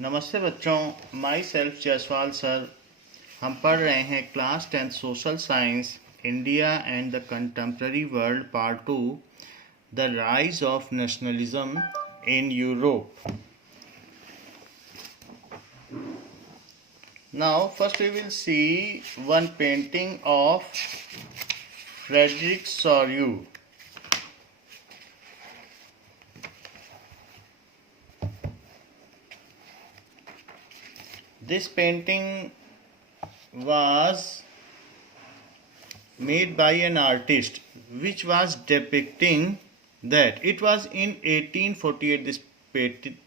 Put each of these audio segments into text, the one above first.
नमस्ते बच्चों, my self Jaiswal sir. हम पढ़ रहे हैं class 10th social science India and the contemporary world part 2, the rise of nationalism in Europe. Now first we will see one painting of Frederic Sorrieu. This painting was made by an artist which was depicting that it was in 1848 this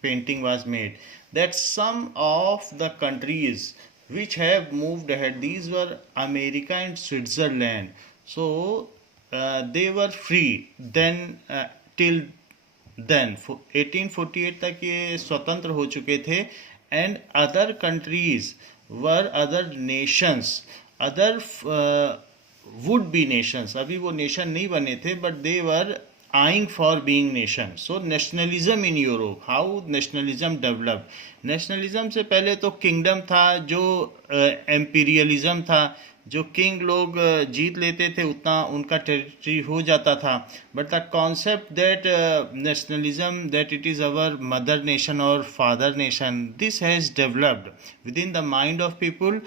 painting was made, that some of the countries which have moved ahead, these were America and Switzerland, so they were free then, till then 1848 तक ये स्वतंत्र हो चुके थे, and other countries were other nations, other would be nations, अभी वो nation नहीं बने थे, but they were eyeing for being nation. So nationalism in Europe, how nationalism developed. Nationalism से पहले तो किंगडम था, जो एम्पीरियलिज्म था, जो किंग लोग जीत लेते थे उतना उनका टेरिटरी हो जाता था. But the concept that nationalism, that it is our mother nation और father nation, this has developed within the mind of people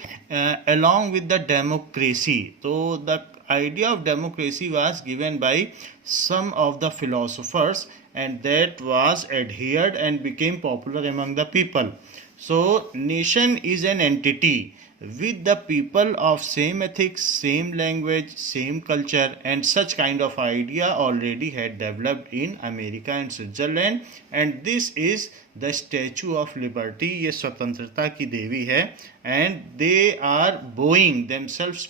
along with the democracy. So the idea of democracy was given by some of the philosophers, and that was adhered and became popular among the people. So nation is an entity with the people of same ethics, same language, same culture, and such kind of idea already had developed in America and Switzerland. And this is the Statue of Liberty. ये स्वतंत्रता की देवी है, and they are bowing themselves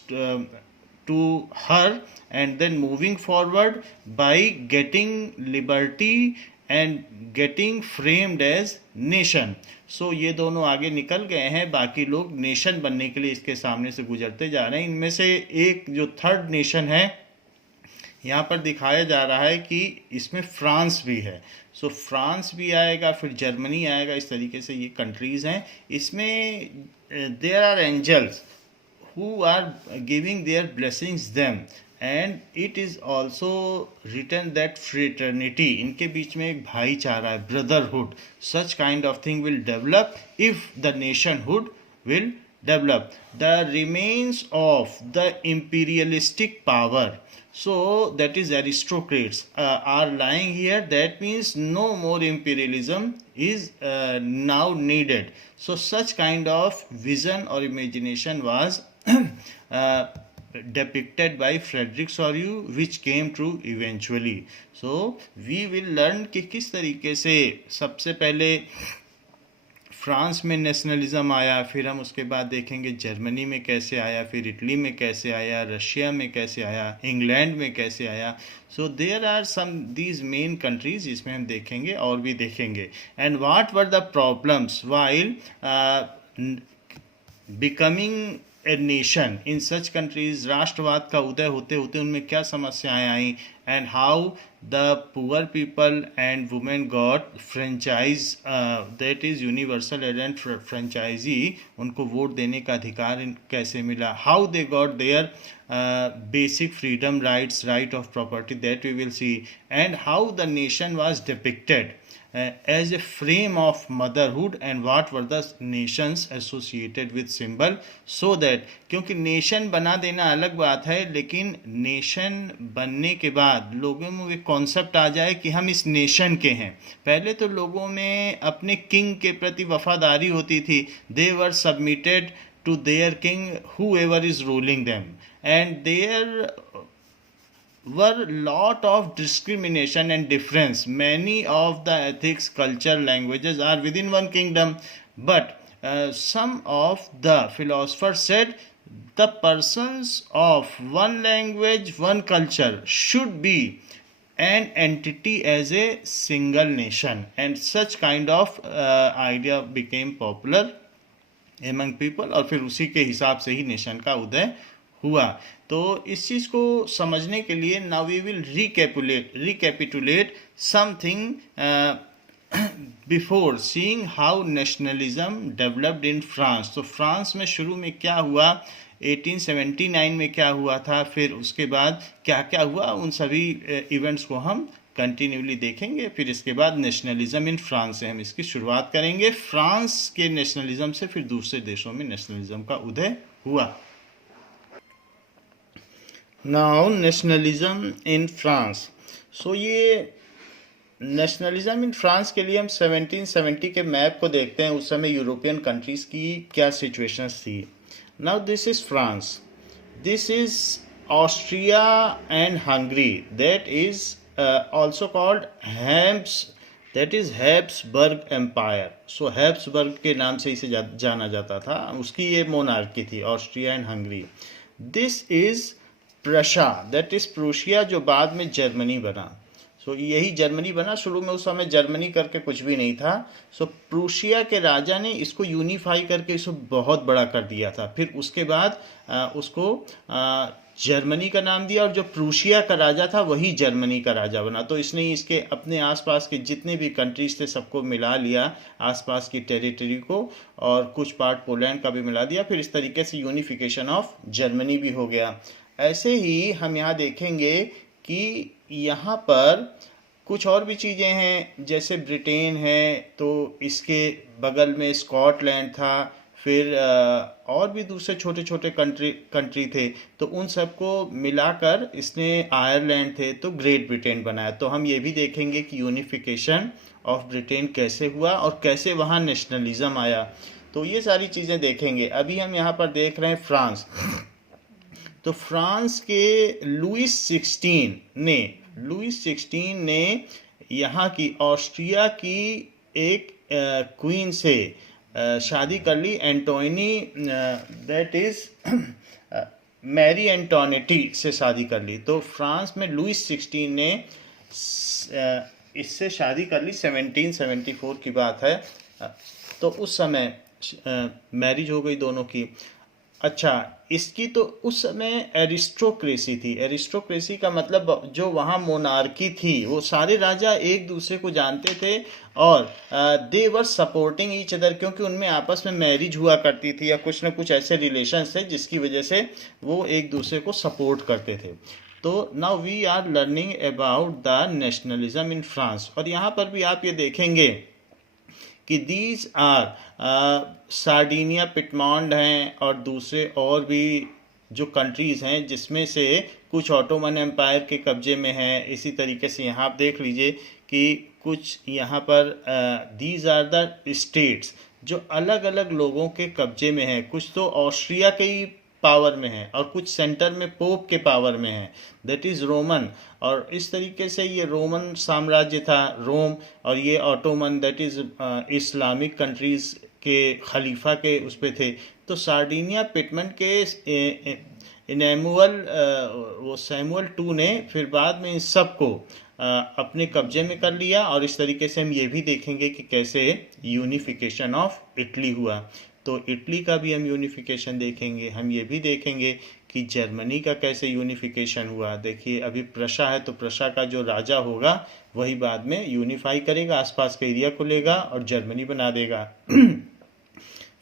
to her and then moving forward by getting liberty and getting framed as nation. So ये दोनों आगे निकल गए हैं, बाकी लोग नेशन बनने के लिए इसके सामने से गुजरते जा रहे हैं. इनमें से एक जो थर्ड नेशन है यहाँ पर दिखाया जा रहा है कि इसमें फ्रांस भी है. सो फ्रांस भी आएगा, फिर जर्मनी आएगा, इस तरीके से ये कंट्रीज़ हैं. इसमें there are angels who are giving their blessings them, and it is also written that fraternity, इनके बीच में एक भाईचारा है, brotherhood, such kind of thing will develop if the nationhood will develop. The remains of the imperialistic power, so that is aristocrats, are lying here. That means no more imperialism is now needed. So such kind of vision or imagination was depicted by Frederick Soriu, which came true eventually. So we will learn कि किस तरीके से सबसे पहले France में nationalism आया, फिर हम उसके बाद देखेंगे जर्मनी में कैसे आया, फिर इटली में कैसे आया, रशिया में कैसे आया, इंग्लैंड में कैसे आया. So there are some these main countries, इसमें हम देखेंगे और भी देखेंगे. And what were the problems while becoming a nation in such countries. राष्ट्रवाद का उदय होते होते उनमें क्या समस्याएं आई, and how the poor people and women got franchise, that is universal एजेंट फ्रेंचाइजी, उनको वोट देने का अधिकार कैसे मिला, how they got their basic freedom rights, right of property, that we will see, and how the nation was depicted as a frame of motherhood, and what were the nations associated with symbol. So that क्योंकि nation बना देना अलग बात है, लेकिन nation बनने के बाद लोगों में एक कॉन्सेप्ट आ जाए कि हम इस नेशन के हैं. पहले तो लोगों में अपने किंग के प्रति वफादारी होती थी. They were submitted to their king whoever is ruling them, and there were lot of discrimination and difference. Many of the ethics, culture, languages are within one kingdom, but some of the philosophers said the persons of one language, one culture should be an entity as a single nation, and such kind of idea became popular among people, और फिर उसी के हिसाब से ही nation का उदय हुआ. तो इस चीज़ को समझने के लिए now we will recapitulate something before seeing how nationalism developed in France, तो फ्रांस में शुरू में क्या हुआ, 1879 में क्या हुआ था, फिर उसके बाद क्या क्या हुआ, उन सभी इवेंट्स को हम कंटिन्यूली देखेंगे। फिर इसके बाद नेशनलिज्म इन फ्रांस से हम इसकी शुरुआत करेंगे। फ्रांस के नेशनलिज्म से फिर दूसरे देशों में नेशनलिज्म का उदय हुआ। Now nationalism in France. So ये नेशनलिज्म इन फ्रांस के लिए हम 1770 के मैप को देखते हैं। उस समय यूरोपियन कंट्रीज़ की क्या सिचुएशंस थी। Now this is France, this is Austria and Hungary, that is also called that is Habsburg empire. So Habsburg के नाम से इसे जाना जाता था, उसकी ये मोनार्की थी, Austria and Hungary. This is Prussia, that is Prussia, जो बाद में जर्मनी बना। सो यही जर्मनी बना, शुरू में उस समय जर्मनी करके कुछ भी नहीं था। सो प्रूशिया के राजा ने इसको यूनिफाई करके इसको बहुत बड़ा कर दिया था। फिर उसके बाद उसको जर्मनी का नाम दिया, और जो प्रूशिया का राजा था वही जर्मनी का राजा बना। तो इसने इसके अपने आसपास के जितने भी कंट्रीज थे सबको मिला लिया, आसपास की टेरिटरी को, और कुछ पार्ट पोलैंड का भी मिला दिया। फिर इस तरीके से यूनिफिकेशन ऑफ जर्मनी भी हो गया। ऐसे ही हम यहाँ देखेंगे कि यहाँ पर कुछ और भी चीज़ें हैं, जैसे ब्रिटेन है तो इसके बगल में स्कॉटलैंड था, फिर और भी दूसरे छोटे छोटे कंट्री थे, तो उन सबको मिलाकर इसने आयरलैंड थे तो ग्रेट ब्रिटेन बनाया। तो हम ये भी देखेंगे कि यूनिफिकेशन ऑफ ब्रिटेन कैसे हुआ और कैसे वहाँ नेशनलिज्म आया। तो ये सारी चीज़ें देखेंगे। अभी हम यहाँ पर देख रहे हैं फ्रांस। तो फ्रांस के लुईस 16 ने यहाँ की ऑस्ट्रिया की एक क्वीन से शादी कर ली, एंटोनी, दैट इज मैरी एंटोनेटी से शादी कर ली। तो फ्रांस में लुईस 16 ने इससे शादी कर ली, 1774 की बात है। तो उस समय मैरिज हो गई दोनों की। अच्छा, इसकी तो उस समय एरिस्टोक्रेसी थी। एरिस्टोक्रेसी का मतलब जो वहाँ मोनार्की थी, वो सारे राजा एक दूसरे को जानते थे और दे वर सपोर्टिंग ईच अदर, क्योंकि उनमें आपस में मैरिज हुआ करती थी या कुछ ना कुछ ऐसे रिलेशंस थे जिसकी वजह से वो एक दूसरे को सपोर्ट करते थे। तो now we are learning about the nationalism in France. और यहाँ पर भी आप ये देखेंगे कि दीज आर सार्डिनिया, पिटमॉन्ड हैं और दूसरे और भी जो कंट्रीज़ हैं जिसमें से कुछ ऑटोमन एम्पायर के कब्जे में हैं। इसी तरीके से यहाँ आप देख लीजिए कि कुछ यहाँ पर दीज आर द स्टेट्स जो अलग अलग लोगों के कब्जे में हैं। कुछ तो ऑस्ट्रिया के ही पावर में है और कुछ सेंटर में पोप के पावर में है, दैट इज़ रोमन। और इस तरीके से ये रोमन साम्राज्य था, रोम, और ये Ottoman, that is Islamic countries के खलीफा के उस पे थे। तो सार्डिनिया पिटमन के वो सैमुअल टू ने फिर बाद में इन सब को अपने कब्जे में कर लिया। और इस तरीके से हम ये भी देखेंगे कि कैसे यूनिफिकेशन ऑफ इटली हुआ। तो इटली का भी हम यूनिफिकेशन देखेंगे। हम ये भी देखेंगे कि जर्मनी का कैसे यूनिफिकेशन हुआ। देखिए, अभी प्रशा है तो प्रशा का जो राजा होगा वही बाद में यूनिफाई करेगा, आसपास के एरिया को लेगा और जर्मनी बना देगा।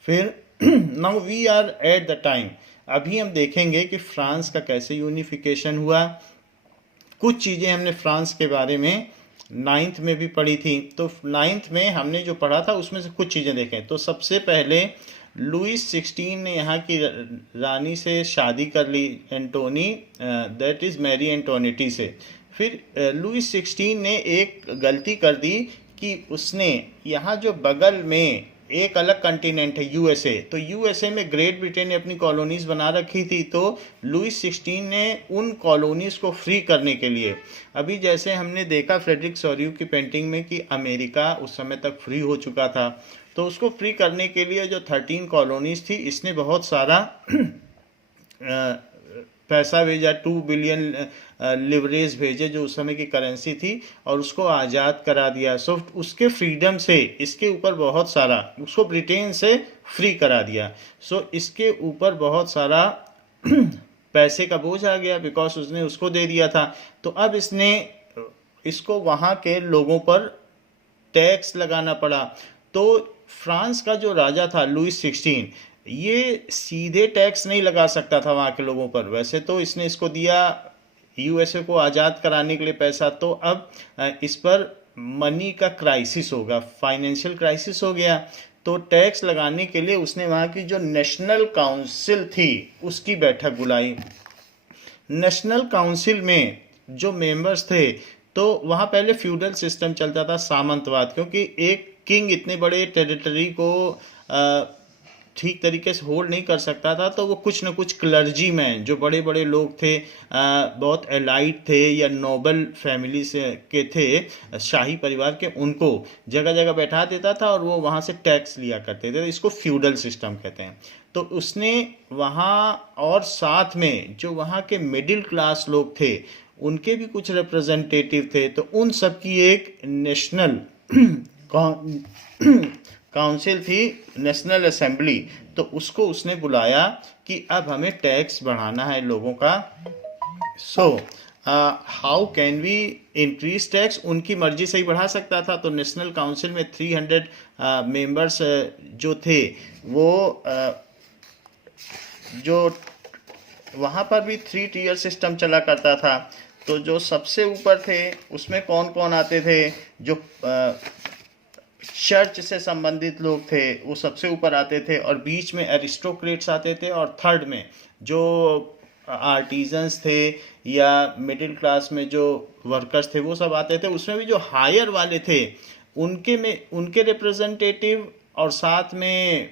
फिर now we are at the time, अभी हम देखेंगे कि फ्रांस का कैसे यूनिफिकेशन हुआ। कुछ चीज़ें हमने फ्रांस के बारे में 9th में भी पढ़ी थी। तो 9th में हमने जो पढ़ा था उसमें से कुछ चीज़ें देखें। तो सबसे पहले लुईस 16 ने यहाँ की रानी से शादी कर ली, एंटोनी, दैट इज़ मैरी एंटोनिटी से। फिर लुईस 16 ने एक गलती कर दी कि उसने यहाँ जो बगल में एक अलग कंटिनेंट है यूएसए, तो यूएसए में ग्रेट ब्रिटेन ने अपनी कॉलोनीज़ बना रखी थी। तो लुईस 16 ने उन कॉलोनीज़ को फ्री करने के लिए, अभी जैसे हमने देखा फ्रेडरिक सॉरियू की पेंटिंग में कि अमेरिका उस समय तक फ्री हो चुका था, तो उसको फ्री करने के लिए जो 13 कॉलोनीज़ थी, इसने बहुत सारा पैसा भेजा, 2 बिलियन लिवरेज भेजे जो उस समय की करेंसी थी, और उसको आज़ाद करा दिया। सो उसके फ्रीडम से इसके ऊपर बहुत सारा, उसको ब्रिटेन से फ्री करा दिया। सो इसके ऊपर बहुत सारा पैसे का बोझ आ गया, बिकॉज उसने उसको दे दिया था। तो अब इसने इसको वहाँ के लोगों पर टैक्स लगाना पड़ा। तो फ्रांस का जो राजा था लुइस 16, ये सीधे टैक्स नहीं लगा सकता था वहाँ के लोगों पर। वैसे तो इसने इसको दिया यूएसए को आज़ाद कराने के लिए पैसा, तो अब इस पर मनी का क्राइसिस होगा, फाइनेंशियल क्राइसिस हो गया। तो टैक्स लगाने के लिए उसने वहाँ की जो नेशनल काउंसिल थी उसकी बैठक बुलाई। नेशनल काउंसिल में जो मेंबर्स थे, तो वहाँ पहले फ्यूडल सिस्टम चलता था, सामंतवाद, क्योंकि एक किंग इतने बड़े टेरिटरी को ठीक तरीके से होल्ड नहीं कर सकता था, तो वो कुछ न कुछ क्लर्जी मैन, जो बड़े बड़े लोग थे, बहुत एलाइट थे या नोबल फैमिली से के थे, शाही परिवार के, उनको जगह जगह बैठा देता था और वो वहाँ से टैक्स लिया करते थे। इसको फ्यूडल सिस्टम कहते हैं। तो उसने वहाँ, और साथ में जो वहाँ के मिडिल क्लास लोग थे उनके भी कुछ रिप्रेजेंटेटिव थे, तो उन सब की एक नेशनल काउंसिल थी, नेशनल असेंबली। तो उसको उसने बुलाया कि अब हमें टैक्स बढ़ाना है लोगों का। So how can we increase tax? उनकी मर्जी से ही बढ़ा सकता था। तो नेशनल काउंसिल में 300 मेंबर्स जो थे, वो जो वहाँ पर भी 3 टीयर सिस्टम चला करता था। तो जो सबसे ऊपर थे उसमें कौन कौन आते थे? जो चर्च से संबंधित लोग थे वो सबसे ऊपर आते थे, और बीच में एरिस्टोक्रेट्स आते थे, और थर्ड में जो आर्टिजन्स थे या मिडिल क्लास में जो वर्कर्स थे वो सब आते थे। उसमें भी जो हायर वाले थे उनके रिप्रेजेंटेटिव, और साथ में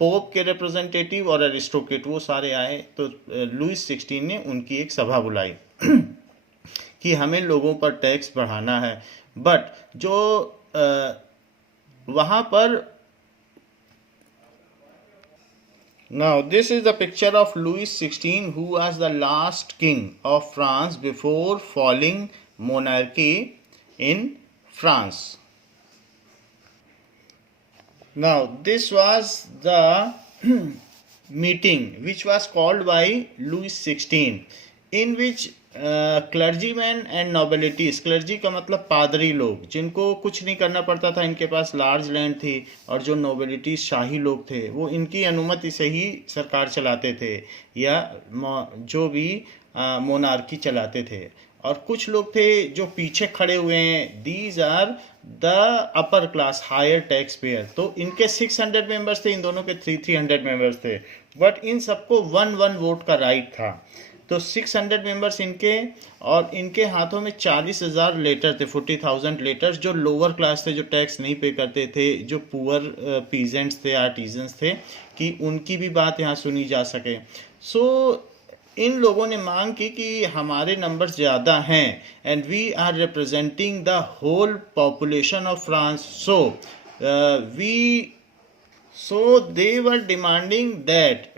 पोप के रिप्रेजेंटेटिव और एरिस्टोक्रेट, वो सारे आए। तो लुइस 16 ने उनकी एक सभा बुलाई कि हमें लोगों पर टैक्स बढ़ाना है। बट जो वहाँ पर, now this is the picture of Louis 16, who was the last king of France before falling monarchy in France. Now this was the meeting which was called by Louis 16, in which clergyman and nobilities, clergy का मतलब पादरी लोग, जिनको कुछ नहीं करना पड़ता था, इनके पास लार्ज लैंड थी, और जो नोबिलिटीज शाही लोग थे वो इनकी अनुमति से ही सरकार चलाते थे या जो भी मोनार्की चलाते थे। और कुछ लोग थे जो पीछे खड़े हुए हैं, these are the upper class higher tax payer. तो इनके 600 मेंबर्स थे, इन दोनों के 300 मेंबर्स थे, बट इन सबको 1 वोट का राइट था। तो 600 मेंबर्स इनके, और इनके हाथों में 40,000 लेटर थे, 40,000 लेटर्स, जो लोअर क्लास थे, जो टैक्स नहीं पे करते थे, जो पुअर पीजेंट्स थे, आर्टिजन्स थे, कि उनकी भी बात यहाँ सुनी जा सके। सो इन लोगों ने मांग की कि हमारे नंबर ज़्यादा हैं and we are representing the whole population of France, so they were demanding that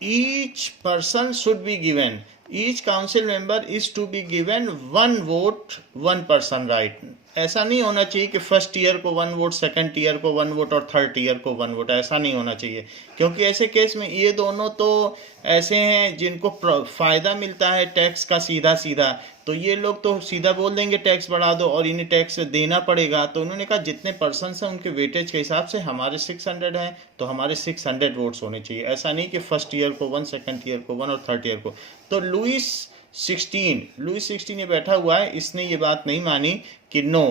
each person should be given, each council member is to be given 1 vote 1 person right। ऐसा नहीं होना चाहिए कि फर्स्ट ईयर को 1 vote, second year को 1 vote और third year को 1 vote, ऐसा नहीं होना चाहिए। क्योंकि ऐसे केस में ये दोनों तो ऐसे हैं जिनको फ़ायदा मिलता है टैक्स का सीधा सीधा, तो ये लोग तो सीधा बोल देंगे टैक्स बढ़ा दो और इन्हें टैक्स देना पड़ेगा। तो उन्होंने कहा जितने पर्सन्स हैं उनके वेटेज के हिसाब से हमारे 600 हैं तो हमारे 600 वोट्स होने चाहिए, ऐसा नहीं कि फर्स्ट ईयर को 1, सेकंड ईयर को 1 और थर्ड ईयर को। तो लुइस 16 ये बैठा हुआ है, इसने ये बात नहीं मानी कि no,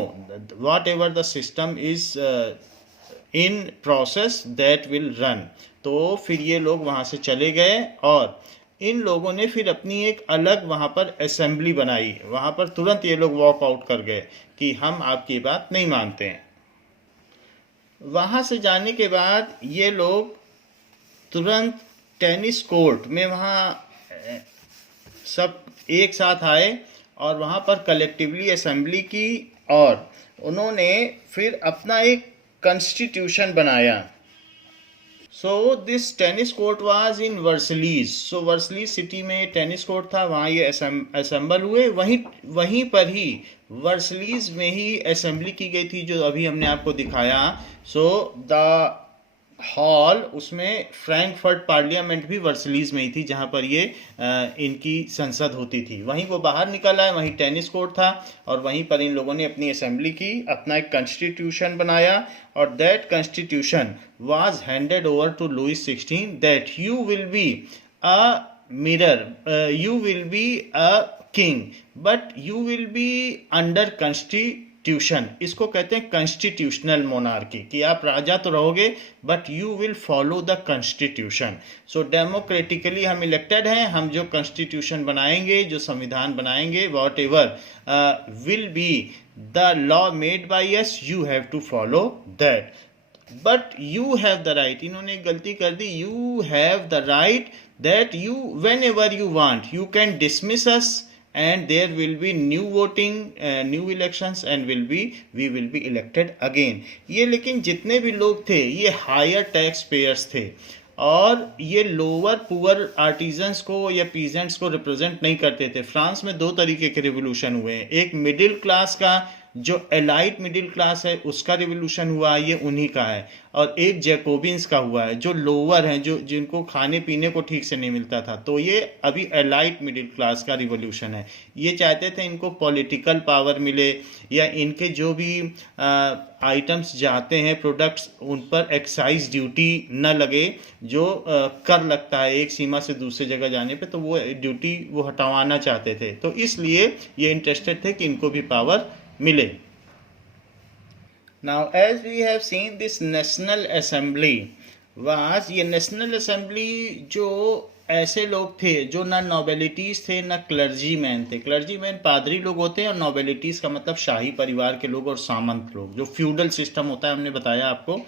whatever the system is in process that will run. तो फिर ये लोग वहाँ से चले गए और इन लोगों ने फिर अपनी एक अलग वहाँ पर असेंबली बनाई। वहाँ पर तुरंत ये लोग वॉक आउट कर गए कि हम आपकी बात नहीं मानते हैं। वहाँ से जाने के बाद ये लोग तुरंत टेनिस कोर्ट में वहाँ सब एक साथ आए और वहाँ पर कलेक्टिवली असेंबली की, और उन्होंने फिर अपना एक कॉन्स्टिट्यूशन बनाया। So this tennis court was in Versailles. So Versailles city में टेनिस कोर्ट था, वहाँ ये असेंबल हुए। वहीं पर ही वर्सलीज में ही असेंबली की गई थी जो अभी हमने आपको दिखाया। सो द हॉल, उसमें फ्रैंकफर्ट पार्लियामेंट भी वर्सलीज में ही थी जहां पर ये इनकी संसद होती थी। वहीं वो बाहर निकल आए, वहीं टेनिस कोर्ट था और वहीं पर इन लोगों ने अपनी असेंबली की, अपना एक कॉन्स्टिट्यूशन बनाया और that constitution was handed over to Louis 16 that you will be a mirror, you will be a king but you will be under constitution. इसको कहते हैं कॉन्स्टिट्यूशनल मोनार्की, कि आप राजा तो रहोगे but you will follow the constitution. So democratically हम elected हैं, हम जो कॉन्स्टिट्यूशन बनाएंगे, जो संविधान बनाएंगे, whatever will be the law made by us, you have to follow that. But you have the right, इन्होंने एक गलती कर दी, you have the right that you whenever you want you can dismiss us and there will be new voting, new elections and we will be elected again। ये लेकिन जितने भी लोग थे ये हायर टैक्स पेयर्स थे और ये लोअर पुअर आर्टिजन्स को या पीजेंट्स को रिप्रेजेंट नहीं करते थे। फ्रांस में दो तरीके के रिवोल्यूशन हुए हैं, एक मिडिल क्लास का, जो एलाइट मिडिल क्लास है उसका रिवोल्यूशन हुआ है, ये उन्हीं का है, और एक जैकोबिन्स का हुआ है, जो लोअर हैं, जो जिनको खाने पीने को ठीक से नहीं मिलता था, तो ये अभी एलाइट मिडिल क्लास का रिवोल्यूशन है। ये चाहते थे इनको पॉलिटिकल पावर मिले या इनके जो भी आइटम्स जाते हैं, प्रोडक्ट्स, उन पर एक्साइज ड्यूटी न लगे, जो कर लगता है एक सीमा से दूसरी जगह जाने पे, तो वो ड्यूटी वो हटवाना चाहते थे। तो इसलिए ये इंटरेस्टेड थे कि इनको भी पावर मिले। Now as we have seen this National Assembly was, ये नेशनल असेंबली जो ऐसे लोग थे जो ना नोबेलिटीज थे ना क्लर्जी मैन थे। क्लर्जी मैन पादरी लोग होते हैं और नोबेलिटीज का मतलब शाही परिवार के लोग और सामंत लोग, जो फ्यूडल सिस्टम होता है, हमने बताया आपको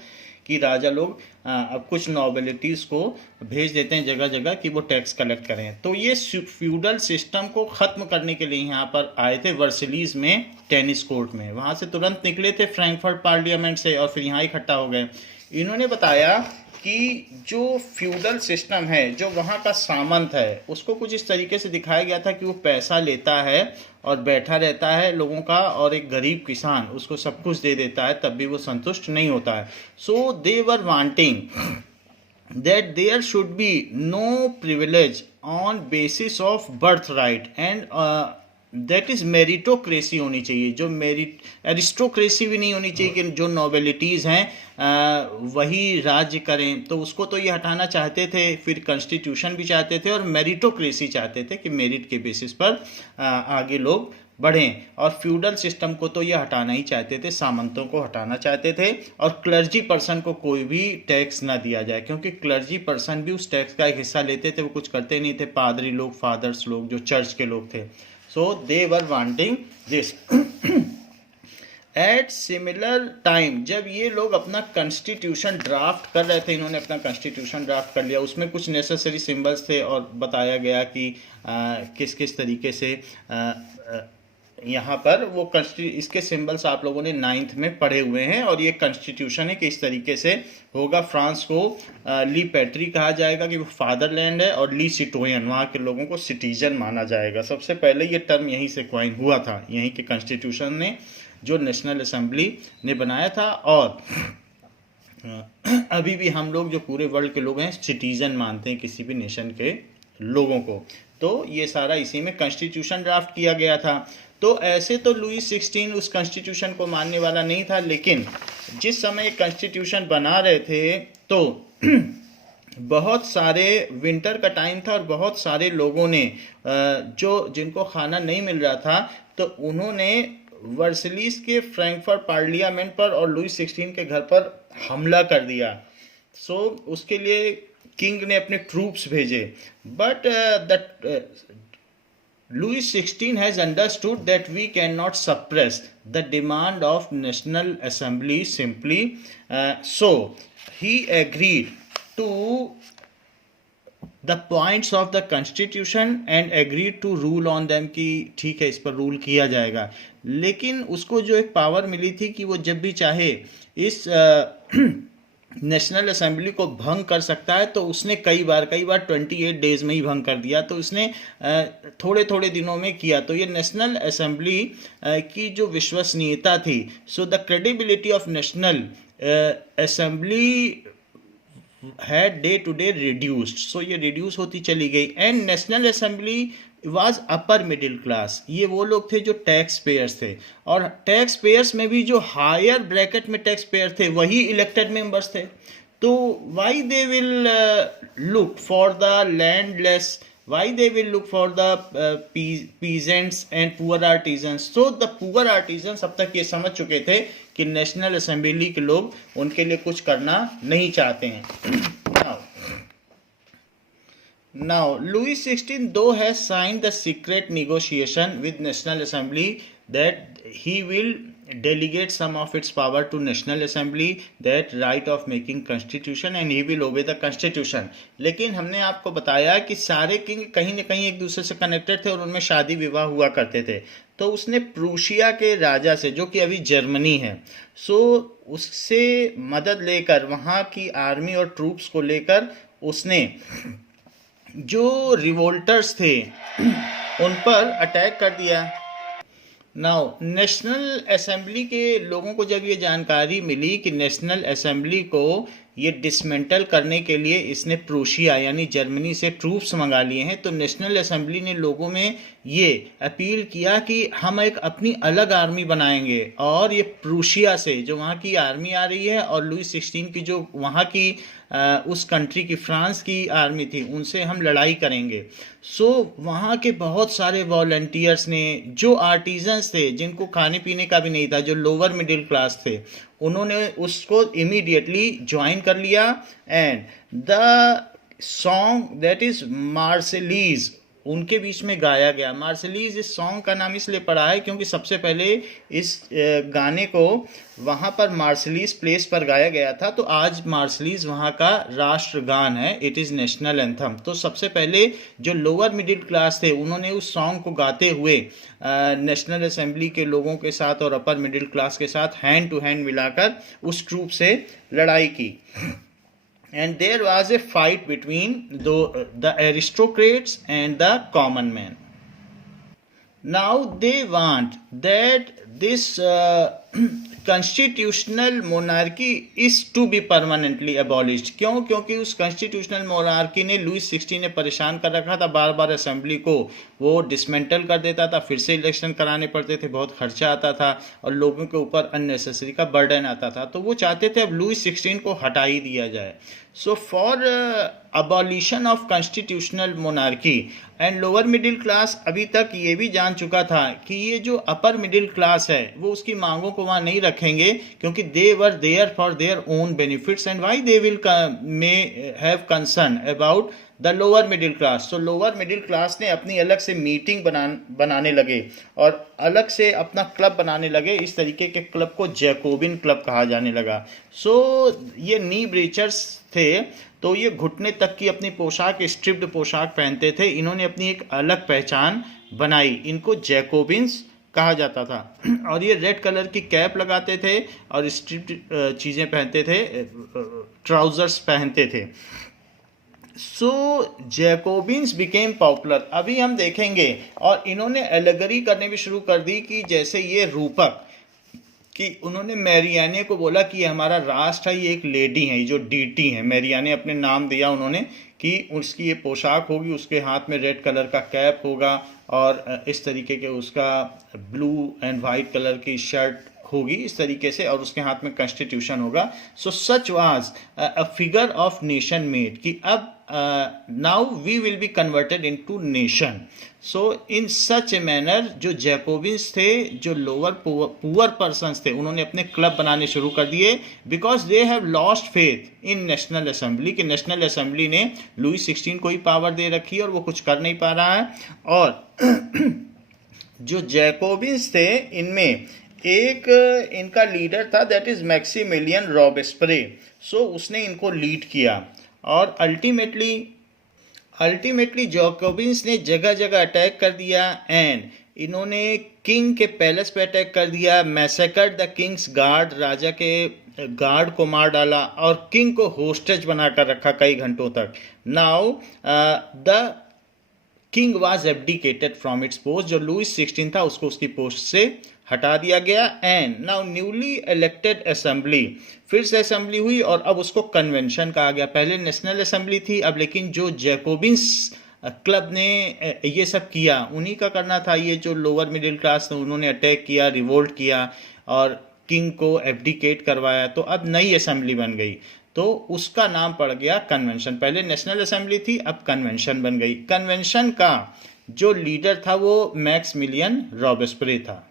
कि राजा लोग अब कुछ नोबेलिटीज को भेज देते हैं जगह जगह कि वो टैक्स कलेक्ट करें। तो ये फ्यूडल सिस्टम को ख़त्म करने के लिए यहाँ पर आए थे वर्सलीज में, टेनिस कोर्ट में। वहाँ से तुरंत निकले थे फ्रैंकफर्ट पार्लियामेंट से और फिर यहाँ इकट्ठा हो गए। इन्होंने बताया कि जो फ्यूडल सिस्टम है, जो वहाँ का सामंत है, उसको कुछ इस तरीके से दिखाया गया था कि वो पैसा लेता है और बैठा रहता है लोगों का, और एक गरीब किसान उसको सब कुछ दे देता है तब भी वो संतुष्ट नहीं होता है। सो दे वर wanting that there should be no privilege on basis of birthright and that is meritocracy होनी चाहिए, जो मेरिट, एरिस्टोक्रेसी भी नहीं होनी चाहिए कि जो नोबेलिटीज़ हैं वही राज्य करें, तो उसको तो ये हटाना चाहते थे। फिर कॉन्स्टिट्यूशन भी चाहते थे और मेरिटोक्रेसी चाहते थे कि मेरिट के बेसिस पर आगे लोग बढ़ें, और फ्यूडल सिस्टम को तो ये हटाना ही चाहते थे, सामंतों को हटाना चाहते थे, और क्लर्जी पर्सन को कोई भी टैक्स ना दिया जाए, क्योंकि क्लर्जी पर्सन भी उस टैक्स का एक हिस्सा लेते थे, वो कुछ करते नहीं थे, पादरी लोग, फादर्स लोग, जो चर्च के लोग थे। So they were wanting this. At similar time, जब ये लोग अपना कॉन्स्टिट्यूशन ड्राफ्ट कर रहे थे, इन्होंने अपना कॉन्स्टिट्यूशन ड्राफ्ट कर लिया, उसमें कुछ नेसेसरी सिंबल्स थे और बताया गया कि किस किस तरीके से यहाँ पर वो इसके सिंबल्स आप लोगों ने 9th में पढ़े हुए हैं, और ये कॉन्स्टिट्यूशन है कि इस तरीके से होगा। फ्रांस को ली पैट्री कहा जाएगा कि वो फादरलैंड है, और ली सिटोयन, वहाँ के लोगों को सिटीजन माना जाएगा। सबसे पहले ये टर्म यहीं से क्वाइन हुआ था, यहीं के कॉन्स्टिट्यूशन ने, जो नेशनल असेंबली ने बनाया था। और अभी भी हम लोग जो पूरे वर्ल्ड के लोग हैं सिटीजन मानते हैं किसी भी नेशन के लोगों को। तो ये सारा इसी में कॉन्स्टिट्यूशन ड्राफ्ट किया गया था। तो ऐसे तो लुईस 16 उस कॉन्स्टिट्यूशन को मानने वाला नहीं था, लेकिन जिस समय कॉन्स्टिट्यूशन बना रहे थे तो बहुत सारे, विंटर का टाइम था और बहुत सारे लोगों ने जिनको खाना नहीं मिल रहा था, तो उन्होंने वर्सलीज के फ्रैंकफर्ट पार्लियामेंट पर और लुईस 16 के घर पर हमला कर दिया। सो उसके लिए किंग ने अपने ट्रूप्स भेजे, but Louis XVI has understood that we cannot suppress the demand of National Assembly simply. So he agreed to the points of the Constitution and agreed to rule on them कि ठीक है इस पर rule किया जाएगा। लेकिन उसको जो एक पावर मिली थी कि वो जब भी चाहे इस नेशनल असेंबली को भंग कर सकता है, तो उसने कई बार 28 डेज में ही भंग कर दिया। तो उसने थोड़े थोड़े दिनों में किया। तो ये नेशनल असेंबली की जो विश्वसनीयता थी, so the credibility of national assembly had day to day reduced, so ये रिड्यूस होती चली गई। And national assembly was upper middle class, ये वो लोग थे जो टैक्स पेयर्स थे, और टैक्स पेयर्स में भी जो हायर ब्रैकेट में टैक्स पेयर थे वही इलेक्टेड मेंबर्स थे। तो Y they will look for the landless, why they will look for the peasants and poor artisans? So the poor artisans अब तक ये समझ चुके थे कि नेशनल असेंबली के लोग उनके लिए कुछ करना नहीं चाहते हैं। Now Louis XVI though has signed the secret negotiation with National Assembly that he will delegate some of its power to National Assembly, that right of making constitution, and he will obey the constitution। लेकिन हमने आपको बताया कि सारे king कहीं न कहीं एक दूसरे से कनेक्टेड थे और उनमें शादी विवाह हुआ करते थे। तो उसने प्रूशिया के राजा से, जो कि अभी जर्मनी है, उससे मदद लेकर वहाँ की आर्मी और ट्रूप्स को लेकर उसने जो रिवोल्टर्स थे उन पर अटैक कर दिया। नाउ नेशनल असेंबली के लोगों को जब ये जानकारी मिली कि नेशनल असेंबली को ये डिसमेंटल करने के लिए इसने प्रूशिया यानी जर्मनी से ट्रूप्स मंगा लिए हैं, तो नेशनल असेंबली ने लोगों में ये अपील किया कि हम एक अपनी अलग आर्मी बनाएंगे और ये प्रूशिया से जो वहाँ की आर्मी आ रही है और लुई 16 की जो वहाँ की उस कंट्री की फ्रांस की आर्मी थी उनसे हम लड़ाई करेंगे। सो वहाँ के बहुत सारे वॉलंटियर्स ने, जो आर्टिजन्स थे जिनको खाने पीने का भी नहीं था, जो लोअर मिडिल क्लास थे, उन्होंने उसको इमीडिएटली ज्वाइन कर लिया। And the song that is Marseillaise उनके बीच में गाया गया। मार्सेलीज इस सॉन्ग का नाम इसलिए पड़ा है क्योंकि सबसे पहले इस गाने को वहाँ पर मार्सेलीज प्लेस पर गाया गया था, तो आज मार्सेलीज वहाँ का राष्ट्रगान है, इट इज़ नेशनल एंथम। तो सबसे पहले जो लोअर मिडिल क्लास थे उन्होंने उस सॉन्ग को गाते हुए नेशनल असेंबली के लोगों के साथ और अपर मिडिल क्लास के साथ हैंड टू हैंड मिलाकर उस ट्रूप से लड़ाई की। And there was a fight between the aristocrats and the common man. Now they want that this constitutional monarchy is to be permanently abolished। क्यों? क्योंकि उस constitutional monarchy ने लुई 16 ने परेशान कर रखा था, बार बार असेंबली को वो डिसमेंटल कर देता था, फिर से इलेक्शन कराने पड़ते थे, बहुत खर्चा आता था और लोगों के ऊपर अननेसेसरी का बर्डन आता था। तो वो चाहते थे अब लुई 16 को हटा ही दिया जाए। So for abolition of constitutional monarchy and lower middle class अभी तक ये भी जान चुका था कि ये जो अपर मिडिल क्लास है वो उसकी मांगों को वहाँ नहीं रखेंगे, क्योंकि they were there for their own benefits and why they will may have concern about the lower middle class. तो लोअर मिडिल क्लास ने अपनी अलग से मीटिंग बनाने लगे और अलग से अपना क्लब बनाने लगे। इस तरीके के क्लब को जैकोबिन क्लब कहा जाने लगा। सो ये नी ब्रीचर्स थे, तो ये घुटने तक की अपनी पोशाक, स्ट्रिप्ड पोशाक पहनते थे। इन्होंने अपनी एक अलग पहचान बनाई, इनको जैकोबिन्स कहा जाता था। और ये रेड कलर की कैप लगाते थे और स्ट्रिप्ड चीज़ें पहनते थे, ट्राउजर्स पहनते थे। सो जैकोबिन्स बिकेम पॉपुलर। अभी हम देखेंगे, और इन्होंने एलेगरी करने भी शुरू कर दी कि जैसे ये रूपक कि उन्होंने मैरियाने को बोला कि हमारा राष्ट्र है, ये एक लेडी है, ये जो डीटी है, मैरियाने अपने नाम दिया उन्होंने कि उसकी ये पोशाक होगी, उसके हाथ में रेड कलर का कैप होगा और इस तरीके के उसका ब्लू एंड वाइट कलर की शर्ट होगी इस तरीके से, और उसके हाथ में कॉन्स्टिट्यूशन होगा। So such was a figure of nation made कि अब now we will be converted into nation. So in such a manner जो जैकोबिन्स थे, जो लोअर पुअर पर्सन्स थे, उन्होंने अपने क्लब बनाने शुरू कर दिए because they have lost faith in national assembly कि नेशनल असेंबली ने लुई 16 को ही पावर दे रखी है और वो कुछ कर नहीं पा रहा है। और जो जैकोबिन्स थे इनमें एक इनका लीडर था, दैट इज मैक्सिमिलियन रॉबेस्परे। सो उसने इनको लीड किया और अल्टीमेटली जैकोबिन्स ने जगह जगह अटैक कर दिया एंड इन्होंने किंग के पैलेस पे अटैक कर दिया, मैसेकर्ड द किंग्स गार्ड, राजा के गार्ड को मार डाला और किंग को होस्टेज बनाकर रखा कई घंटों तक। Now the king was abdicated from its post. जो लुई 16 था उसको उसकी पोस्ट से हटा दिया गया। And now newly elected assembly, फिर से असेंबली हुई और अब उसको कन्वेंशन कहा गया। पहले नेशनल असेंबली थी, अब लेकिन जो जैकोबिन्स क्लब ने ये सब किया, उन्हीं का करना था। ये जो लोअर मिडिल क्लास थे उन्होंने अटैक किया, रिवोल्ट किया और किंग को एब्डिकेट करवाया, तो अब नई असेंबली बन गई, तो उसका नाम पड़ गया कन्वेंशन। पहले नेशनल असेंबली थी, अब कन्वेंशन बन गई। कन्वेंशन का जो लीडर था वो मैक्समिलियन रॉबेस्पियर था।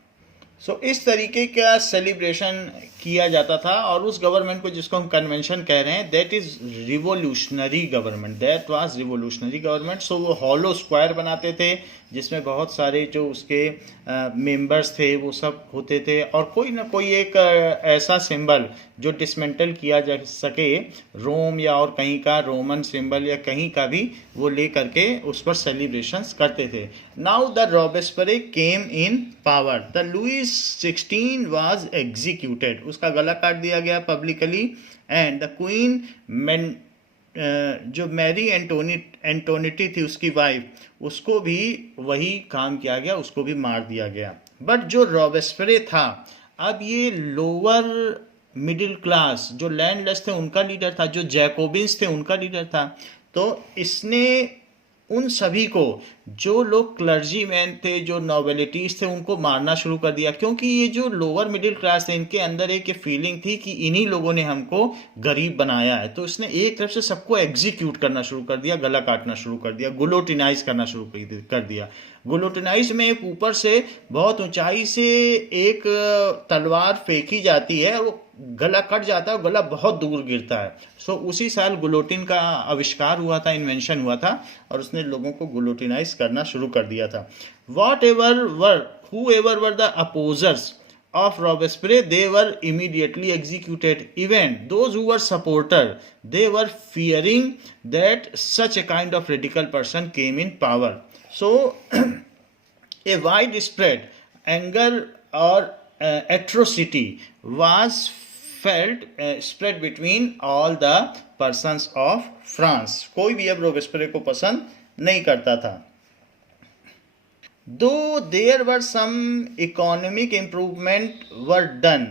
इस तरीके का सेलिब्रेशन किया जाता था। और उस गवर्नमेंट को जिसको हम कन्वेंशन कह रहे हैं, that is revolutionary government, that was revolutionary government. वो हॉलो स्क्वायर बनाते थे जिसमें बहुत सारे जो उसके मेंबर्स थे वो सब होते थे, और कोई ना कोई एक ऐसा सिंबल जो डिसमेंटल किया जा सके, रोम या और कहीं का रोमन सिंबल या कहीं का भी, वो ले करके उस पर सेलिब्रेशंस करते थे। Now the Robespierre came in power, the Louis 16 was executed, उसका गला काट दिया गया पब्लिकली। एंड द क्वीन जो मैरी एंटोनिटी थी उसकी वाइफ, उसको भी वही काम किया गया, उसको भी मार दिया गया। बट जो रॉबेस्पियर था, अब ये लोअर मिडिल क्लास जो लैंडलेस थे उनका लीडर था, जो जैकोबिन्स थे उनका लीडर था। तो इसने उन सभी को, जो लोग क्लर्जी मैन थे, जो नॉवेलिटीज थे, उनको मारना शुरू कर दिया, क्योंकि ये जो लोअर मिडिल क्लास थे इनके अंदर एक फीलिंग थी कि इन्हीं लोगों ने हमको गरीब बनाया है। तो इसने एक तरफ से सबको एग्जीक्यूट करना शुरू कर दिया, गला काटना शुरू कर दिया, गुलोटिनाइज करना शुरू कर दिया। गुलोटिनाइज में एक ऊपर से बहुत ऊंचाई से एक तलवार फेंकी जाती है, वो गला कट जाता है, गला बहुत दूर गिरता है। उसी साल गुलोटिन का आविष्कार हुआ था, इन्वेंशन हुआ था, और उसने लोगों को गुलोटिनाइज करना शुरू कर दिया था। whoever were the opposers of Robespierre, they were immediately executed. Even those who were supporters, they were fearing that such a kind of radical person came in power. So a widespread anger or atrocity was felt spread between all the persons of France. कोई भी अब Robespierre को पसंद नहीं करता था। Though there were some economic improvement were done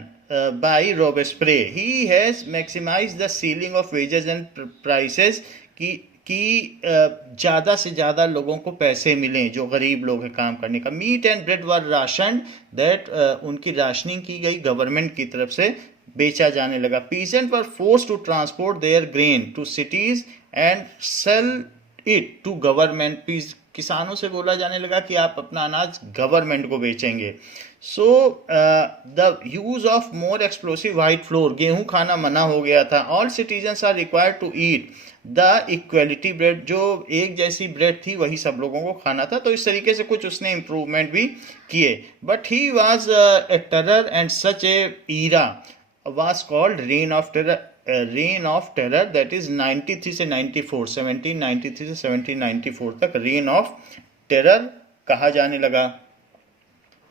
by Robespierre, he has maximized the ceiling of wages and prices कि ज़्यादा से ज़्यादा लोगों को पैसे मिलें जो गरीब लोग हैं काम करने का। Meat and bread were ration, that उनकी राशनिंग की गई गवर्नमेंट की तरफ से, बेचा जाने लगा। Peasant were force to transport their grain to cities and sell it to government. किसानों से बोला जाने लगा कि आप अपना अनाज गवर्नमेंट को बेचेंगे। The use of more explosive white flour, गेहूं खाना मना हो गया था। All citizens are required to eat the equality bread, जो एक जैसी ब्रेड थी वही सब लोगों को खाना था। तो इस तरीके से कुछ उसने इम्प्रूवमेंट भी किए। But he was a terror and such a era was called reign of terror, that is 93 से 94, 1793 से 1794 तक reign of terror कहा जाने लगा।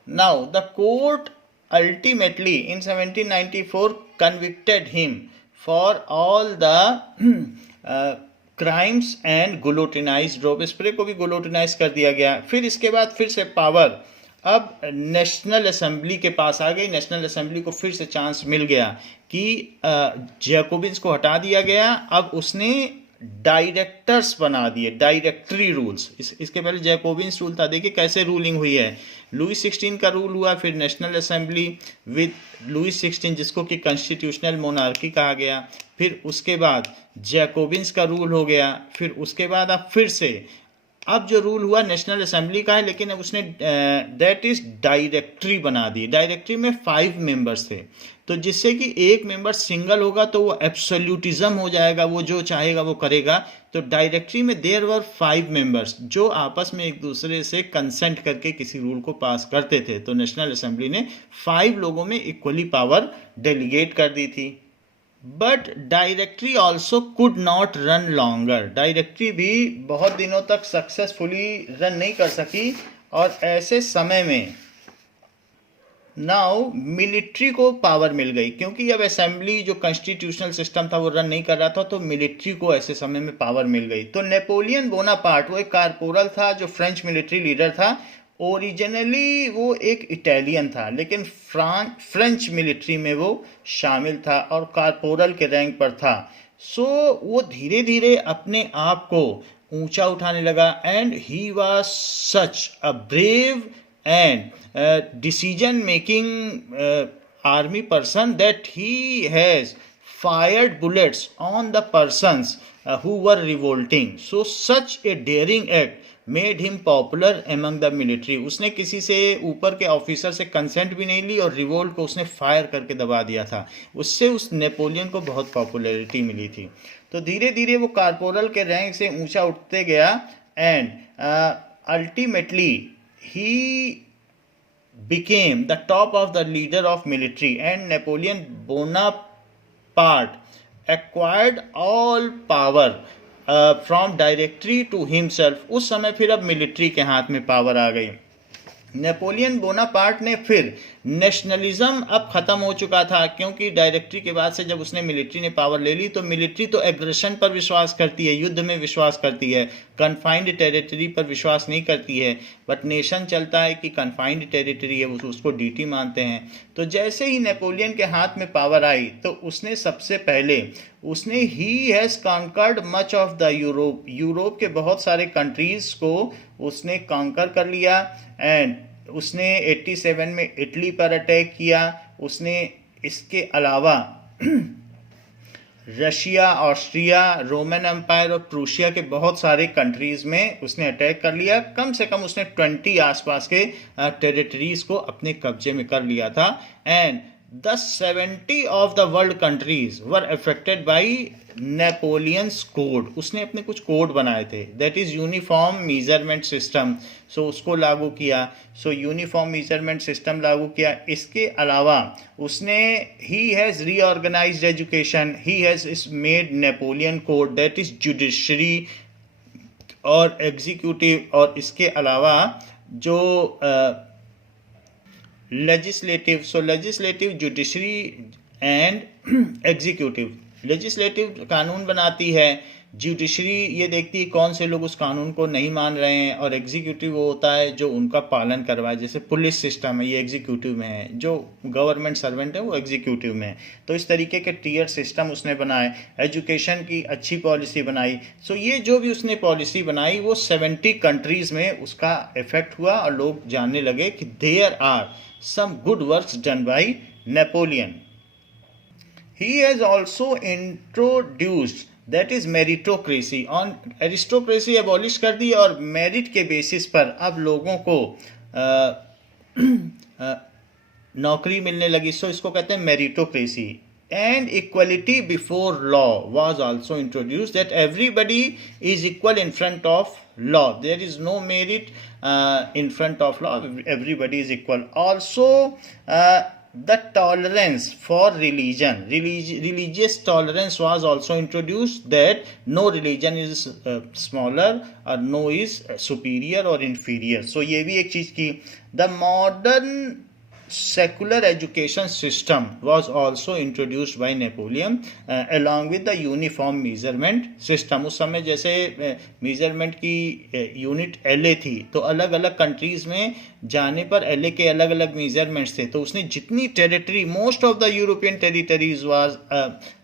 Now the court ultimately in 1794 convicted him for all the crimes and guillotinized Robespierre को भी गुलोटिनाइज कर दिया गया। फिर इसके बाद फिर से पावर अब नेशनल असेंबली के पास आ गई। नेशनल असेंबली को फिर से चांस मिल गया कि जैकोबिन्स को हटा दिया गया, अब उसने डायरेक्टर्स बना दिए, डायरेक्टरी रूल्स। इसके पहले जैकोबिन्स रूल था। देखिए कैसे रूलिंग हुई है। लुइस 16 का रूल हुआ, फिर नेशनल असेंबली विद लुइस 16 जिसको कि कॉन्स्टिट्यूशनल मोनार्की कहा गया, फिर उसके बाद जैकोबिन्स का रूल हो गया, फिर उसके बाद अब फिर से अब जो रूल हुआ नेशनल असेंबली का है, लेकिन अब उसने दैट इज डायरेक्टरी बना दी। डायरेक्टरी में 5 मेंबर्स थे, तो जिससे कि एक मेंबर सिंगल होगा तो वो एब्सोल्यूटिज्म हो जाएगा, वो जो चाहेगा वो करेगा। तो डायरेक्टरी में देयर वर 5 मेंबर्स जो आपस में एक दूसरे से कंसेंट करके किसी रूल को पास करते थे। तो नेशनल असेंबली ने 5 लोगों में इक्वली पावर डेलीगेट कर दी थी। But directory also could not run longer, directory भी बहुत दिनों तक सक्सेसफुली रन नहीं कर सकी। और ऐसे समय में नाउ मिलिट्री को पावर मिल गई, क्योंकि अब असेंबली जो कॉन्स्टिट्यूशनल सिस्टम था वो रन नहीं कर रहा था, तो मिलिट्री को ऐसे समय में पावर मिल गई। तो नेपोलियन बोनापार्ट, वो एक कारपोरल था जो फ्रेंच मिलिट्री लीडर था, ओरिजिनली वो एक इटालियन था, लेकिन फ्रेंच मिलिट्री में वो शामिल था और कारपोरल के रैंक पर था। सो वो धीरे धीरे अपने आप को ऊंचा उठाने लगा, and he was such a brave and decision making army person that he has fired bullets on the persons who were revolting. So such a daring act made him popular among the military. उसने किसी से ऊपर के officer से consent भी नहीं ली और revolt को उसने फायर करके दबा दिया था। उससे उस नेपोलियन को बहुत पॉपुलैरिटी मिली थी। तो धीरे धीरे वो कारपोरल के रैंक से ऊंचा उठते गया, and ultimately he became the top of the leader of military, and Napoleon Bonaparte acquired all power from directory to himself. उस समय फिर अब मिलिट्री के हाथ में पावर आ गई। नेपोलियन बोनापार्ट ने फिर नेशनलिज्म अब खत्म हो चुका था, क्योंकि डायरेक्टरी के बाद से जब उसने मिलिट्री ने पावर ले ली, तो मिलिट्री तो एग्रेशन पर विश्वास करती है, युद्ध में विश्वास करती है, कन्फाइंड टेरिटरी पर विश्वास नहीं करती है। बट नेशन चलता है कि कन्फाइंड टेरिटरी है, उसको डीटी मानते हैं। तो जैसे ही नेपोलियन के हाथ में पावर आई, तो उसने सबसे पहले ही has conquered much of the Europe के बहुत सारे कंट्रीज को उसने कॉन्कर कर लिया, एंड उसने 87 में इटली पर अटैक किया। उसने इसके अलावा रशिया, ऑस्ट्रिया, रोमन एम्पायर और प्रूशिया के बहुत सारे कंट्रीज में उसने अटैक कर लिया। कम से कम उसने 20 आसपास के टेरिटरीज को अपने कब्जे में कर लिया था, and the 70 of the world countries were affected by Napoleon's code. उसने अपने कुछ कोड बनाए थे, that is uniform measurement system. So उसको लागू किया, सो यूनिफॉर्म मेजरमेंट सिस्टम लागू किया। इसके अलावा उसने he has reorganized education, he has made Napoleon code, that is judiciary और एग्जीक्यूटिव, और इसके अलावा जो legislative, so legislative, judiciary and executive. Legislative कानून बनाती है, जुडिशरी ये देखती है कौन से लोग उस कानून को नहीं मान रहे हैं, और एग्जीक्यूटिव वो होता है जो उनका पालन करवाए। जैसे पुलिस सिस्टम है, ये एग्जीक्यूटिव में है, जो गवर्नमेंट सर्वेंट है वो एग्जीक्यूटिव में है। तो इस तरीके के टीयर सिस्टम उसने बनाए। एजुकेशन की अच्छी पॉलिसी बनाई। सो ये जो भी उसने पॉलिसी बनाई वो 70 कंट्रीज में उसका इफेक्ट हुआ, और लोग जानने लगे कि there are some good works done by Napoleon. He has also introduced, that is meritocracy. on aristocracy abolish कर दी, और मेरिट के बेसिस पर अब लोगों को नौकरी मिलने लगी। सो इसको कहते हैं meritocracy. And equality before law was also introduced, that everybody is equal in front of law. There is no merit in front of law. Everybody is equal. Also, the tolerance for religion, religious tolerance was also introduced, that no religion is smaller or no is superior or inferior. So ये भी एक चीज की। The modern secular education system was also introduced by Napoleon along with the uniform measurement system. उस समय जैसे measurement की unit LA थी, तो अलग अलग कंट्रीज में जाने पर LA के अलग अलग मेजरमेंट्स थे। तो उसने जितनी territory, most of the European territories was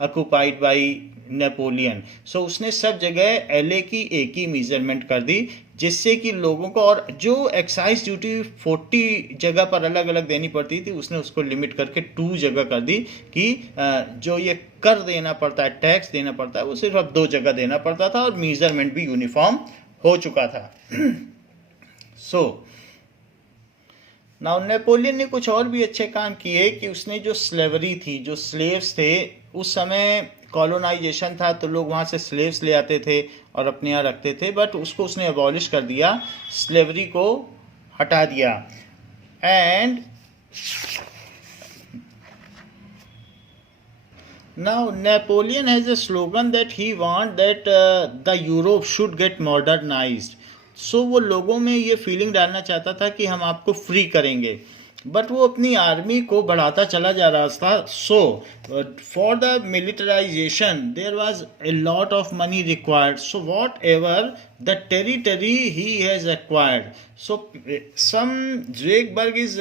occupied by Napoleon. So उसने सब जगह LA की एक ही मेजरमेंट कर दी, जिससे कि लोगों को, और जो एक्साइज ड्यूटी 40 जगह पर अलग अलग देनी पड़ती थी, उसने उसको लिमिट करके 2 जगह कर दी, कि जो ये कर देना पड़ता है, टैक्स देना पड़ता है, वो सिर्फ अब 2 जगह देना पड़ता था, और मेजरमेंट भी यूनिफॉर्म हो चुका था। सो नाउ नेपोलियन ने कुछ और भी अच्छे काम किए, कि उसने जो स्लेवरी थी, जो स्लेव्स थे, उस समय कॉलोनाइजेशन था, तो लोग वहाँ से स्लेव्स ले आते थे और अपने यहाँ रखते थे, बट उसको उसने अबॉलिश कर दिया, स्लेवरी को हटा दिया। And now Napoleon has a slogan that he want that the Europe should get modernised. So वो लोगों में ये फीलिंग डालना चाहता था कि हम आपको फ्री करेंगे। बट वो अपनी आर्मी को बढ़ाता चला जा रहा था. So for the militarisation there was a lot of money required. So whatever the territory he has acquired, so some Zuckerberg is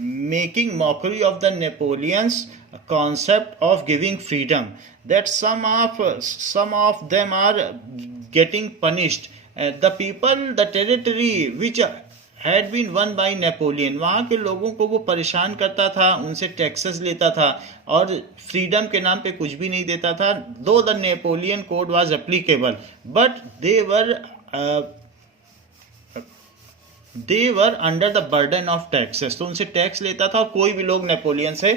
making mockery of the Napoleon's concept of giving freedom, that some of them are getting punished. The people, the territory which had been won by Napoleon, वहाँ के लोगों को वो परेशान करता था, उनसे taxes लेता था और फ्रीडम के नाम पे कुछ भी नहीं देता था. दो the Napoleon code was applicable but they were under the burden of taxes. तो उनसे टैक्स लेता था और कोई भी लोग नेपोलियन से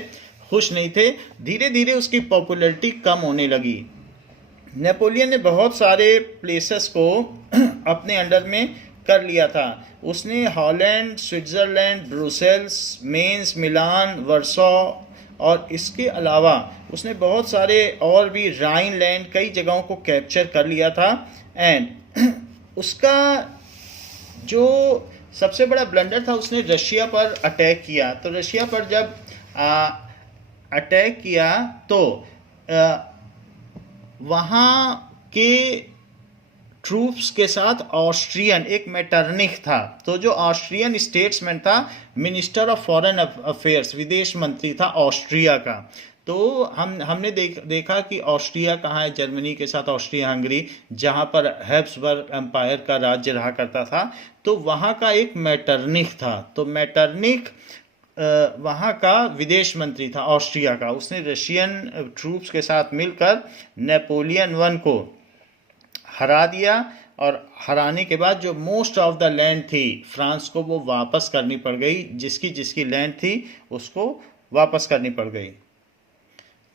खुश नहीं थे. धीरे धीरे उसकी पॉपुलैरिटी कम होने लगी. नेपोलियन ने बहुत सारे प्लेसेस को अपने अंडर में कर लिया था. उसने हॉलैंड, स्विट्ज़रलैंड, ब्रुसेल्स, मेंस, मिलान, वर्सो और इसके अलावा उसने बहुत सारे और भी राइनलैंड कई जगहों को कैप्चर कर लिया था. एंड उसका जो सबसे बड़ा ब्लंडर था, उसने रशिया पर अटैक किया. तो रशिया पर जब अटैक किया तो वहाँ के ट्रूप्स के साथ ऑस्ट्रियन एक मेटरनिख था. तो जो ऑस्ट्रियन स्टेट्समैन था, मिनिस्टर ऑफ फॉरेन अफेयर्स, विदेश मंत्री था ऑस्ट्रिया का. तो हमने देखा कि ऑस्ट्रिया कहाँ है, जर्मनी के साथ ऑस्ट्रिया हंगरी, जहाँ पर हैब्सबर्ग एम्पायर का राज्य रहा करता था. तो वहाँ का एक मेटरनिख था. तो मेटरनिख वहाँ का विदेश मंत्री था ऑस्ट्रिया का. उसने रशियन ट्रूप्स के साथ मिलकर नेपोलियन वन को हरा दिया और हराने के बाद जो मोस्ट ऑफ द लैंड थी फ्रांस को वो वापस करनी पड़ गई. जिसकी लैंड थी उसको वापस करनी पड़ गई.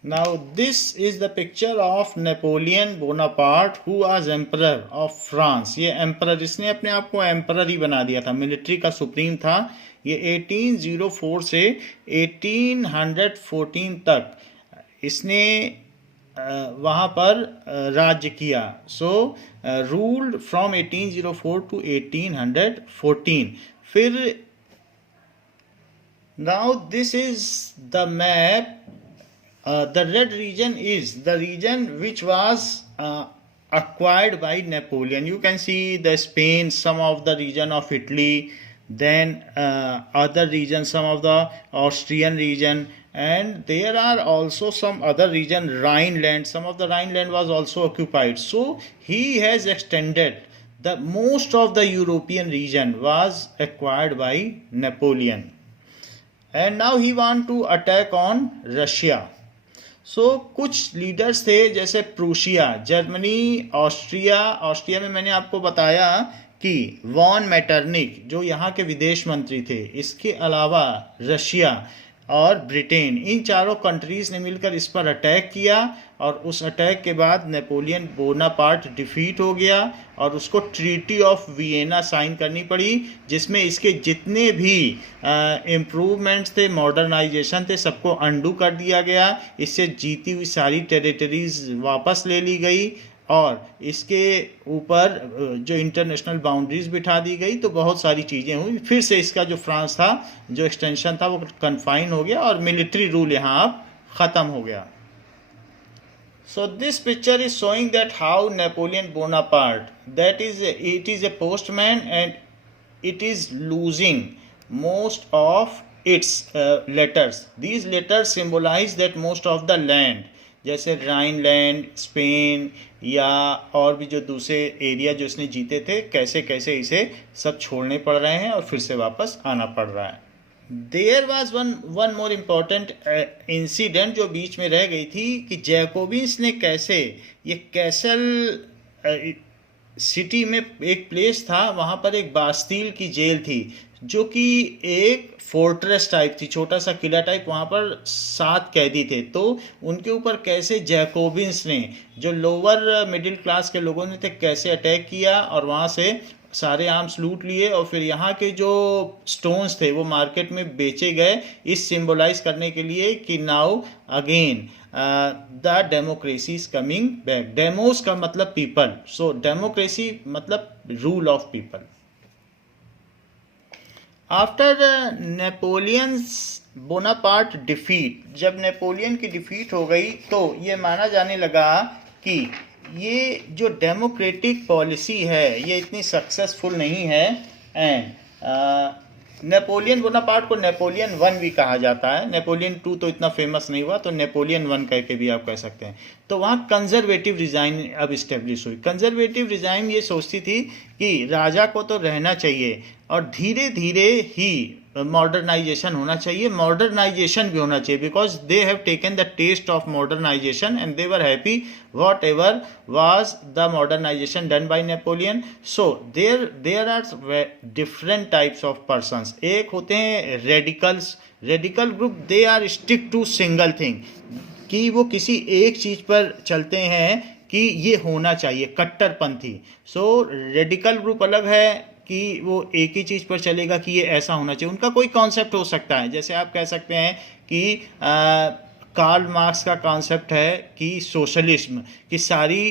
Now this is the picture of Napoleon Bonaparte who was emperor of France. ये emperor, इसने अपने आप को emperor ही बना दिया था, मिलिट्री का सुप्रीम था. ये 1804 से 1814 तक इसने वहाँ पर राज्य किया. सो रूल्ड फ्रॉम 1804 टू 1814. फिर now this is the map. The red region is the region which was acquired by Napoleon. You can see the Spain, some of the region of Italy, then other regions, some of the Austrian region, and there are also some other region, Rhineland. Some of the Rhineland was also occupied. So he has extended the most of the European region was acquired by Napoleon, and now he want to attack on Russia. सो कुछ leaders थे जैसे Prussia, Germany, Austria में मैंने आपको बताया कि von Metternich जो यहाँ के विदेश मंत्री थे. इसके अलावा रशिया और ब्रिटेन, इन चारों कंट्रीज़ ने मिलकर इस पर अटैक किया और उस अटैक के बाद नेपोलियन बोनापार्ट डिफीट हो गया और उसको ट्रीटी ऑफ वियना साइन करनी पड़ी, जिसमें इसके जितने भी इम्प्रूवमेंट्स थे, मॉडर्नाइजेशन थे, सबको अंडू कर दिया गया. इससे जीती हुई सारी टेरिटरीज वापस ले ली गई और इसके ऊपर जो इंटरनेशनल बाउंड्रीज बिठा दी गई. तो बहुत सारी चीज़ें हुई. फिर से इसका जो फ्रांस था, जो एक्सटेंशन था, वो कन्फाइन हो गया और मिलिट्री रूल यहाँ अब ख़त्म हो गया. So this picture is showing that how Napoleon Bonaparte, it is a postman and it is losing most of its letters. These letters symbolize that most of the land, जैसे Rhineland, Spain या और भी जो दूसरे area जो इसने जीते थे, कैसे कैसे इसे सब छोड़ने पड़ रहे हैं और फिर से वापस आना पड़ रहा है. There was one more important incident जो बीच में रह गई थी कि जैकोबिन्स ने कैसे, ये कैसल सिटी में एक प्लेस था, वहाँ पर एक बास्टील की जेल थी जो कि एक फोर्ट्रेस टाइप थी, छोटा सा किला टाइप. वहाँ पर 7 कैदी थे. तो उनके ऊपर कैसे जैकोबिन्स ने, जो लोअर मिडिल क्लास के लोगों ने थे, कैसे अटैक किया और वहाँ से सारे आर्म्स लूट लिए और फिर यहाँ के जो स्टोन्स थे वो मार्केट में बेचे गए, इस सिंबलाइज करने के लिए कि now again the democracy is coming back. Demos का मतलब पीपल, सो डेमोक्रेसी मतलब rule of people. After Napoleon's Bonaparte defeat, जब नेपोलियन की डिफीट हो गई तो ये माना जाने लगा कि ये जो डेमोक्रेटिक पॉलिसी है ये इतनी सक्सेसफुल नहीं है। एंड नेपोलियन बोनापार्ट को नेपोलियन वन भी कहा जाता है, नेपोलियन टू तो इतना फेमस नहीं हुआ, तो नेपोलियन वन करके भी आप कह सकते हैं। तो वहाँ कंजर्वेटिव रिजाइन अब इस्टेब्लिश हुई। कंजर्वेटिव रिजाइन ये सोचती थी कि राजा को तो रहना चाहिए और धीरे धीरे ही मॉडर्नाइजेशन होना चाहिए, मॉडर्नाइजेशन भी होना चाहिए, because they have taken the test of modernization and they were happy whatever was the modernization done by Napoleon. So there are different types of persons. एक होते हैं radicals, radical group, they are stick to single thing, कि वो किसी एक चीज पर चलते हैं कि ये होना चाहिए, कट्टरपंथी। सो रेडिकल ग्रुप अलग है कि वो एक ही चीज पर चलेगा कि ये ऐसा होना चाहिए, उनका कोई कॉन्सेप्ट हो सकता है। जैसे आप कह सकते हैं कि कार्ल मार्क्स का कॉन्सेप्ट है कि सोशलिज्म, कि सारी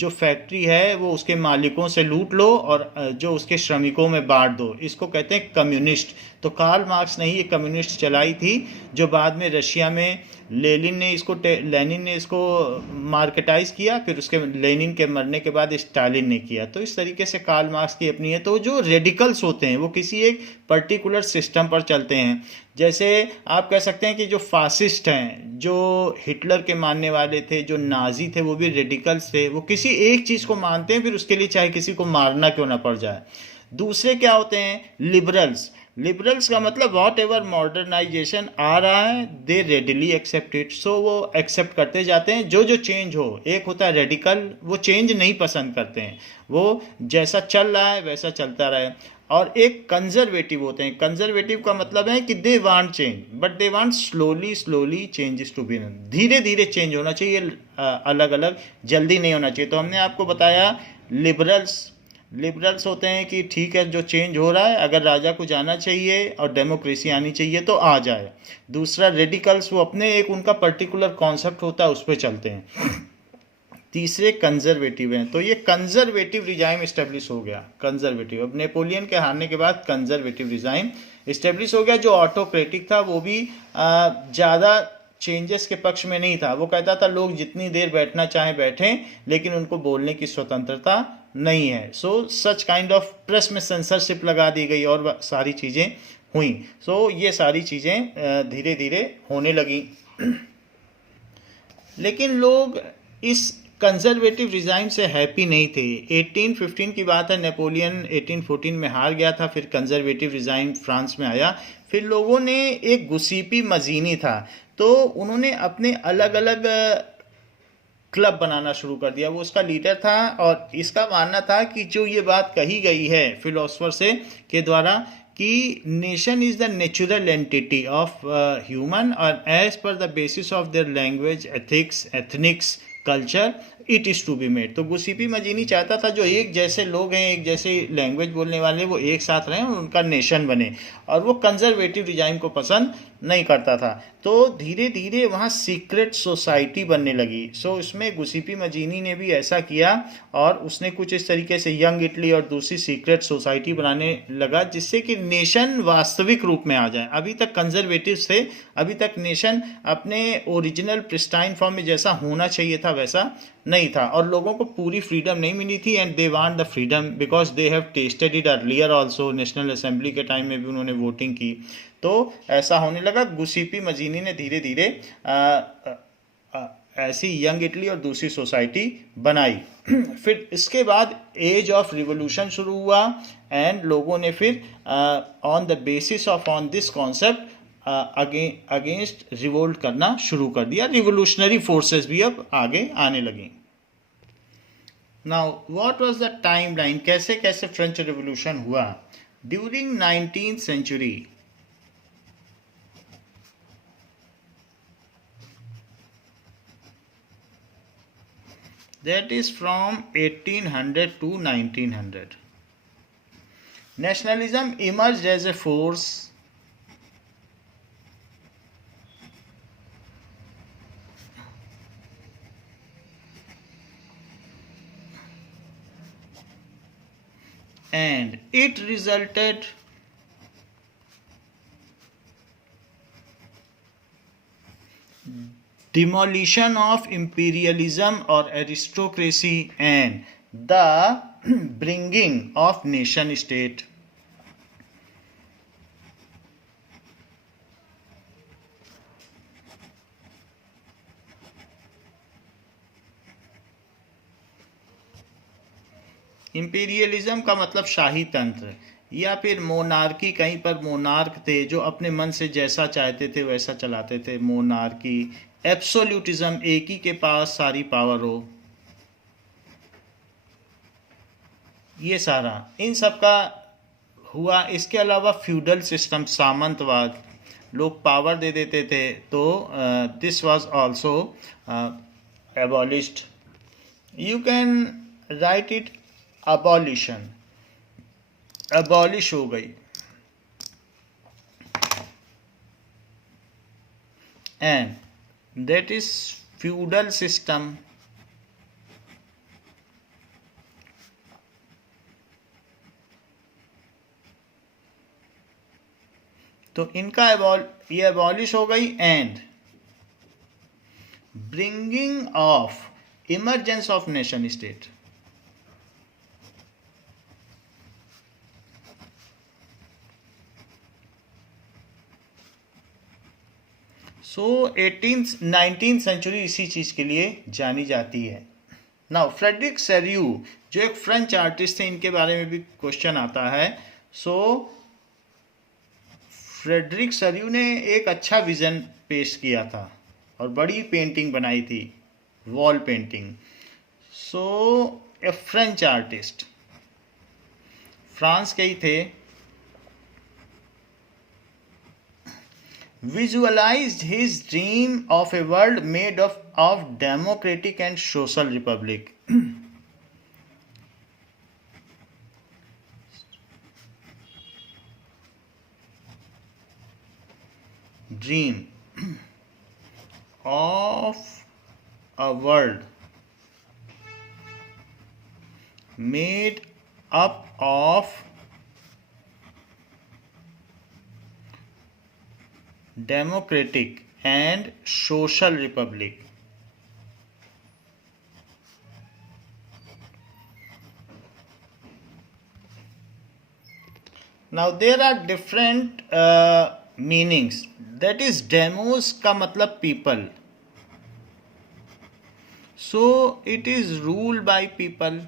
जो फैक्ट्री है वो उसके मालिकों से लूट लो और जो उसके श्रमिकों में बांट दो, इसको कहते हैं कम्युनिस्ट। तो कार्ल मार्क्स ने ही ये कम्युनिस्ट चलाई थी, जो बाद में रशिया में लेनिन ने इसको मार्केटाइज किया, फिर उसके लेनिन के मरने के बाद स्टालिन ने किया। तो इस तरीके से कार्ल मार्क्स की अपनी है। तो जो रेडिकल्स होते हैं वो किसी एक पर्टिकुलर सिस्टम पर चलते हैं। जैसे आप कह सकते हैं कि जो फासिस्ट हैं, जो हिटलर के मानने वाले थे, जो नाजी थे, वो भी रेडिकल्स थे। वो किसी एक चीज़ को मानते हैं, फिर उसके लिए चाहे किसी को मारना क्यों ना पड़ जाए। दूसरे क्या होते हैं? लिबरल्स। लिबरल्स का मतलब वॉट एवर मॉडर्नाइजेशन आ रहा है दे रेडिली एक्सेप्ट इट। सो वो एक्सेप्ट करते जाते हैं जो जो चेंज हो। एक होता है रेडिकल, वो चेंज नहीं पसंद करते हैं, वो जैसा चल रहा है वैसा चलता रहे। और एक कंजर्वेटिव होते हैं। कंजर्वेटिव का मतलब है कि they want change but they want slowly slowly changes to be, धीरे धीरे चेंज होना चाहिए, अलग अलग, जल्दी नहीं होना चाहिए। तो हमने आपको बताया लिबरल्स होते हैं कि ठीक है, जो चेंज हो रहा है, अगर राजा को जाना चाहिए और डेमोक्रेसी आनी चाहिए तो आ जाए। दूसरा रेडिकल्स, वो अपने एक उनका पर्टिकुलर कॉन्सेप्ट होता है, उस पर चलते हैं। तीसरे कंजर्वेटिव हैं। तो ये कंजर्वेटिव रिजाइम इस्टेब्लिश हो गया। कंजर्वेटिव, अब नेपोलियन के हारने के बाद कंजर्वेटिव रिजाइम इस्टेब्लिश हो गया। जो ऑटोक्रेटिक था वो भी ज़्यादा चेंजेस के पक्ष में नहीं था। वो कहता था लोग जितनी देर बैठना चाहें बैठें, लेकिन उनको बोलने की स्वतंत्रता नहीं है। सो सच काइंड ऑफ प्रेस में सेंसरशिप लगा दी गई और सारी चीज़ें हुई। सो ये सारी चीज़ें धीरे धीरे होने लगी। लेकिन लोग इस कंजर्वेटिव रिजाइम से हैप्पी नहीं थे। 1815 की बात है, नेपोलियन 1814 में हार गया था, फिर कंजर्वेटिव रिजाइम फ्रांस में आया। फिर लोगों ने, एक गुसीपी मजीनी था, तो उन्होंने अपने अलग अलग क्लब बनाना शुरू कर दिया। वो उसका लीडर था और इसका मानना था कि जो ये बात कही गई है फिलोसफर से के द्वारा कि nation is the natural entity of human और as per the basis of their language, ethics, ethnics, culture, it is to be made. तो गुसीपी मजीनी चाहता था जो एक जैसे लोग हैं, एक जैसे लैंग्वेज बोलने वाले, वो एक साथ रहें और उनका नेशन बने। और वो कंजर्वेटिव रिजाइम को पसंद नहीं करता था। तो धीरे धीरे वहाँ सीक्रेट सोसाइटी बनने लगी। सो इसमें गुसीपी मजीनी ने भी ऐसा किया और उसने कुछ इस तरीके से यंग इटली और दूसरी सीक्रेट सोसाइटी बनाने लगा, जिससे कि नेशन वास्तविक रूप में आ जाए। अभी तक कंजर्वेटिव्स थे, अभी तक नेशन अपने ओरिजिनल प्रिस्टाइन फॉर्म में जैसा होना चाहिए था वैसा नहीं था, और लोगों को पूरी फ्रीडम नहीं मिली थी। And they want the freedom because they have tested it earlier also. National assembly के टाइम में भी उन्होंने वोटिंग की, तो ऐसा होने लगा। गुसीपी मजीनी ने धीरे धीरे ऐसी यंग इटली और दूसरी सोसाइटी बनाई। फिर इसके बाद एज ऑफ रिवोल्यूशन शुरू हुआ एंड लोगों ने फिर on the basis of on this concept against revolt करना शुरू कर दिया। रिवोल्यूशनरी फोर्सेस भी अब आगे आने लगी। Now what was the timeline, कैसे कैसे फ्रेंच रिवोल्यूशन हुआ? During 19th century, that is from 1800 to 1900, nationalism emerged as a force and it resulted demolition of imperialism or aristocracy and the bringing of nation state. Imperialism का मतलब शाही तंत्र या फिर monarchy, कहीं पर मोनार्क थे जो अपने मन से जैसा चाहते थे वैसा चलाते थे, मोनार्की। एब्सोल्यूटिज्म, एक ही के पास सारी पावर हो, ये सारा इन सब का हुआ। इसके अलावा फ्यूडल सिस्टम, सामंतवाद, लोग पावर दे देते थे, तो this was also abolished. You can write it abolition, abolish हो गई। And that is feudal system. तो इनका ये अबॉलिश हो गई। And bringing of emergence of nation state. So 19th century इसी चीज के लिए जानी जाती है। नाउ फ्रेडरिक सेर्यू जो एक फ्रेंच आर्टिस्ट थे, इनके बारे में भी क्वेश्चन आता है। सो फ्रेडरिक सेर्यू ने एक अच्छा विजन पेश किया था और बड़ी पेंटिंग बनाई थी, वॉल पेंटिंग। सो ए फ्रेंच आर्टिस्ट, फ्रांस के ही थे, visualized his dream of a world made of democratic and social republic. Dream of a world made up of democratic and social republic. Now there are different meanings. That is, demos का मतलब people. So it is ruled by people.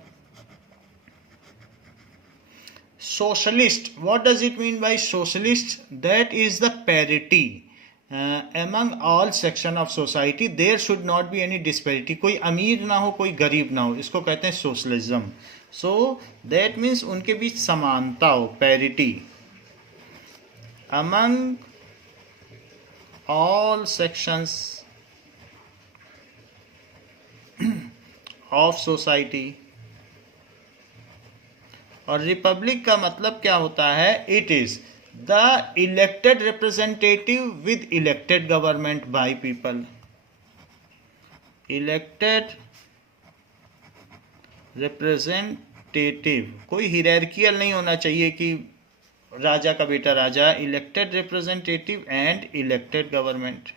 Socialist, what does it mean by socialist? That is the parity among all section of society. There should not be any disparity. कोई अमीर ना हो, कोई गरीब ना हो, इसको कहते हैं सोशलिज्म। सो दैट मीन्स उनके बीच समानता हो, parity among all sections of society. और रिपब्लिक का मतलब क्या होता है? It is the elected representative with elected government by people. Elected representative, कोई हियरार्कियल नहीं होना चाहिए कि राजा का बेटा राजा। Elected representative and elected government,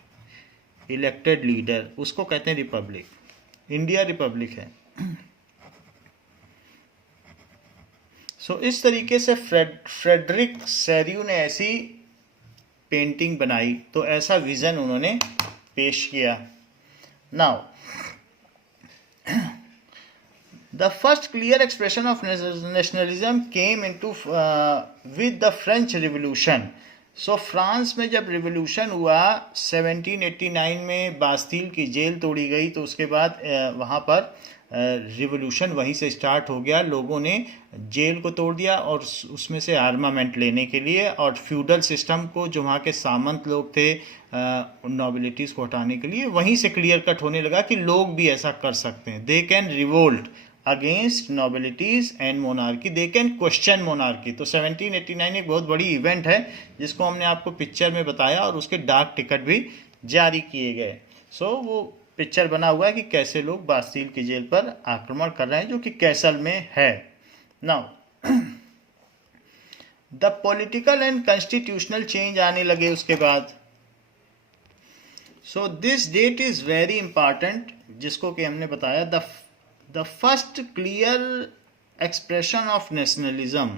elected leader, उसको कहते हैं रिपब्लिक। इंडिया रिपब्लिक है। सो इस तरीके से फ्रेडरिक सेर्यू ने ऐसी पेंटिंग बनाई, तो ऐसा विजन उन्होंने पेश किया। Now the first clear expression of nationalism came into with the French revolution. So France में जब रिवॉल्यूशन हुआ 1789 में, बास्तील की जेल तोड़ी गई, तो उसके बाद वहाँ पर रिवॉल्यूशन वहीं से स्टार्ट हो गया। लोगों ने जेल को तोड़ दिया और उसमें से आर्मामेंट लेने के लिए, और फ्यूडल सिस्टम को, जो वहाँ के सामंत लोग थे, नॉबिलिटीज़ को हटाने के लिए, वहीं से क्लियर कट होने लगा कि लोग भी ऐसा कर सकते हैं। They can revolt against nobilities and monarchy, they can question monarchy. तो 1789 एक बहुत बड़ी इवेंट है जिसको हमने आपको पिक्चर में बताया, और उसके डाक टिकट भी जारी किए गए। सो वो पिक्चर बना हुआ है कि कैसे लोग बास्तील की जेल पर आक्रमण कर रहे हैं, जो कि कैसल में है। Now the political and constitutional change आने लगे उसके बाद। So this date is very important, जिसको कि हमने बताया the first clear expression of nationalism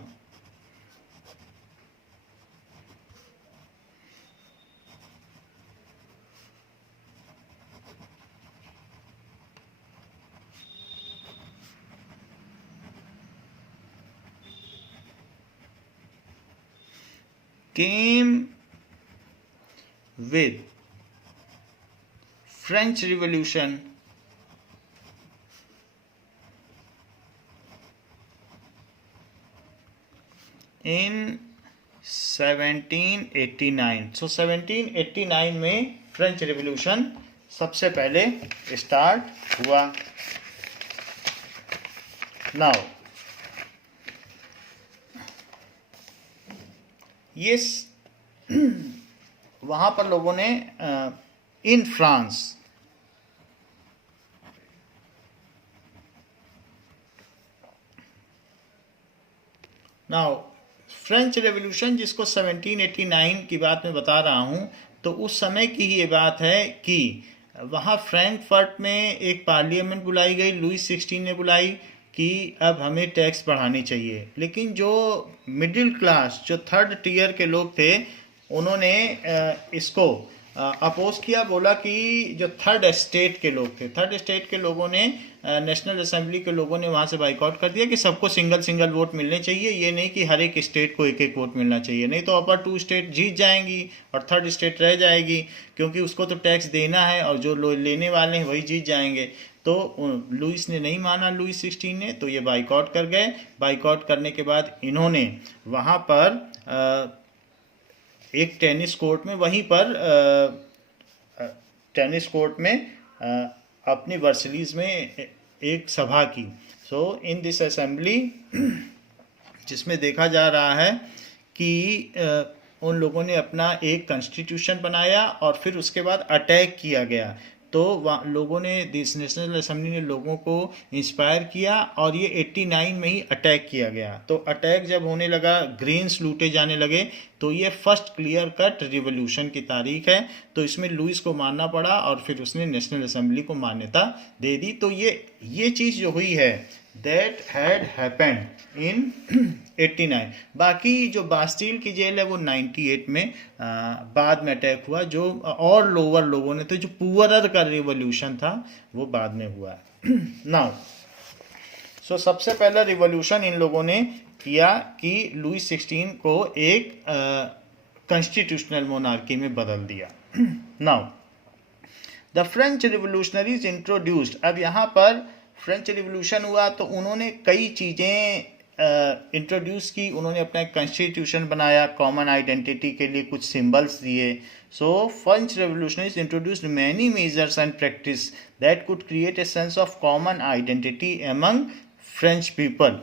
came with French Revolution in 1789. So 1789 में फ्रेंच रिवॉल्यूशन सबसे पहले स्टार्ट हुआ. नाउ ये वहाँ पर लोगों ने in France now French revolution जिसको 1789 की बात मैं बता रहा हूँ, तो उस समय की ही ये बात है कि वहाँ फ्रैंकफर्ट में एक पार्लियामेंट बुलाई गई, लुईस 16 ने बुलाई कि अब हमें टैक्स बढ़ानी चाहिए. लेकिन जो मिडिल क्लास, जो थर्ड टियर के लोग थे, उन्होंने इसको अपोज किया. बोला कि जो थर्ड स्टेट के लोग थे, थर्ड स्टेट के लोगों ने, नेशनल असेंबली के लोगों ने वहाँ से बाइकआउट कर दिया कि सबको सिंगल सिंगल वोट मिलने चाहिए, ये नहीं कि हर एक स्टेट को एक एक वोट मिलना चाहिए, नहीं तो अपर 2 स्टेट जीत जाएंगी और थर्ड स्टेट रह जाएगी, क्योंकि उसको तो टैक्स देना है और जो लेने वाले हैं वही जीत जाएंगे. तो लुईस ने नहीं माना, लुईस 16 ने, तो ये बाइकआउट कर गए. बाइकआउट करने के बाद इन्होंने वहाँ पर एक टेनिस कोर्ट में, वहीं पर टेनिस कोर्ट में अपनी वर्सलीज में एक सभा की. सो इन दिस असेंबली जिसमें देखा जा रहा है कि उन लोगों ने अपना एक कॉन्स्टिट्यूशन बनाया और फिर उसके बाद अटैक किया गया. तो लोगों ने, दिस नेशनल असेंबली ने लोगों को इंस्पायर किया और ये 89 में ही अटैक किया गया. तो अटैक जब होने लगा, ग्रेन्स लूटे जाने लगे, तो ये फर्स्ट क्लियर कट रिवॉल्यूशन की तारीख है. तो इसमें लुईस को मानना पड़ा और फिर उसने नेशनल असेंबली को मान्यता दे दी. तो ये चीज़ जो हुई है, दैट हैड हैपेंड इन 89. बाकी जो बास्टील की जेल है वो 98 में बाद में अटैक हुआ. जो और लोअर लोगों ने, तो जो पुअरर का रिवॉल्यूशन था वो बाद में हुआ. नाउ सो सबसे पहला रिवॉल्यूशन इन लोगों ने किया कि लुईस 16 को एक कॉन्स्टिट्यूशनल मोनार्की में बदल दिया. Now the French revolutionaries introduced. अब यहाँ पर फ्रेंच रिवोल्यूशन हुआ तो उन्होंने कई चीज़ें इंट्रोड्यूस की. उन्होंने अपना एक कॉन्स्टिट्यूशन बनाया, कॉमन आइडेंटिटी के लिए कुछ सिंबल्स दिए. सो French revolutionaries introduced many measures and practice that could create a sense of common identity among French people.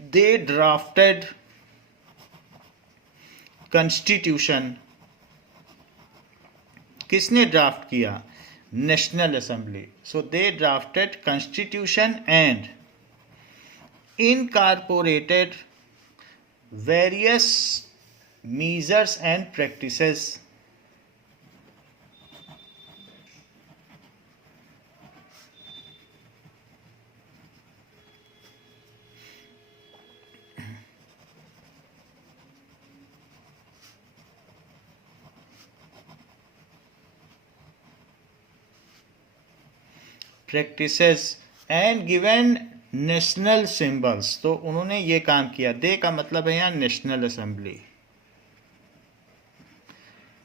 They drafted constitution. किसने ड्राफ्ट किया? National assembly. So they drafted constitution and incorporated various measures and practices and given national symbols. तो उन्होंने ये काम किया. दे का मतलब है यहाँ नेशनल असेंबली.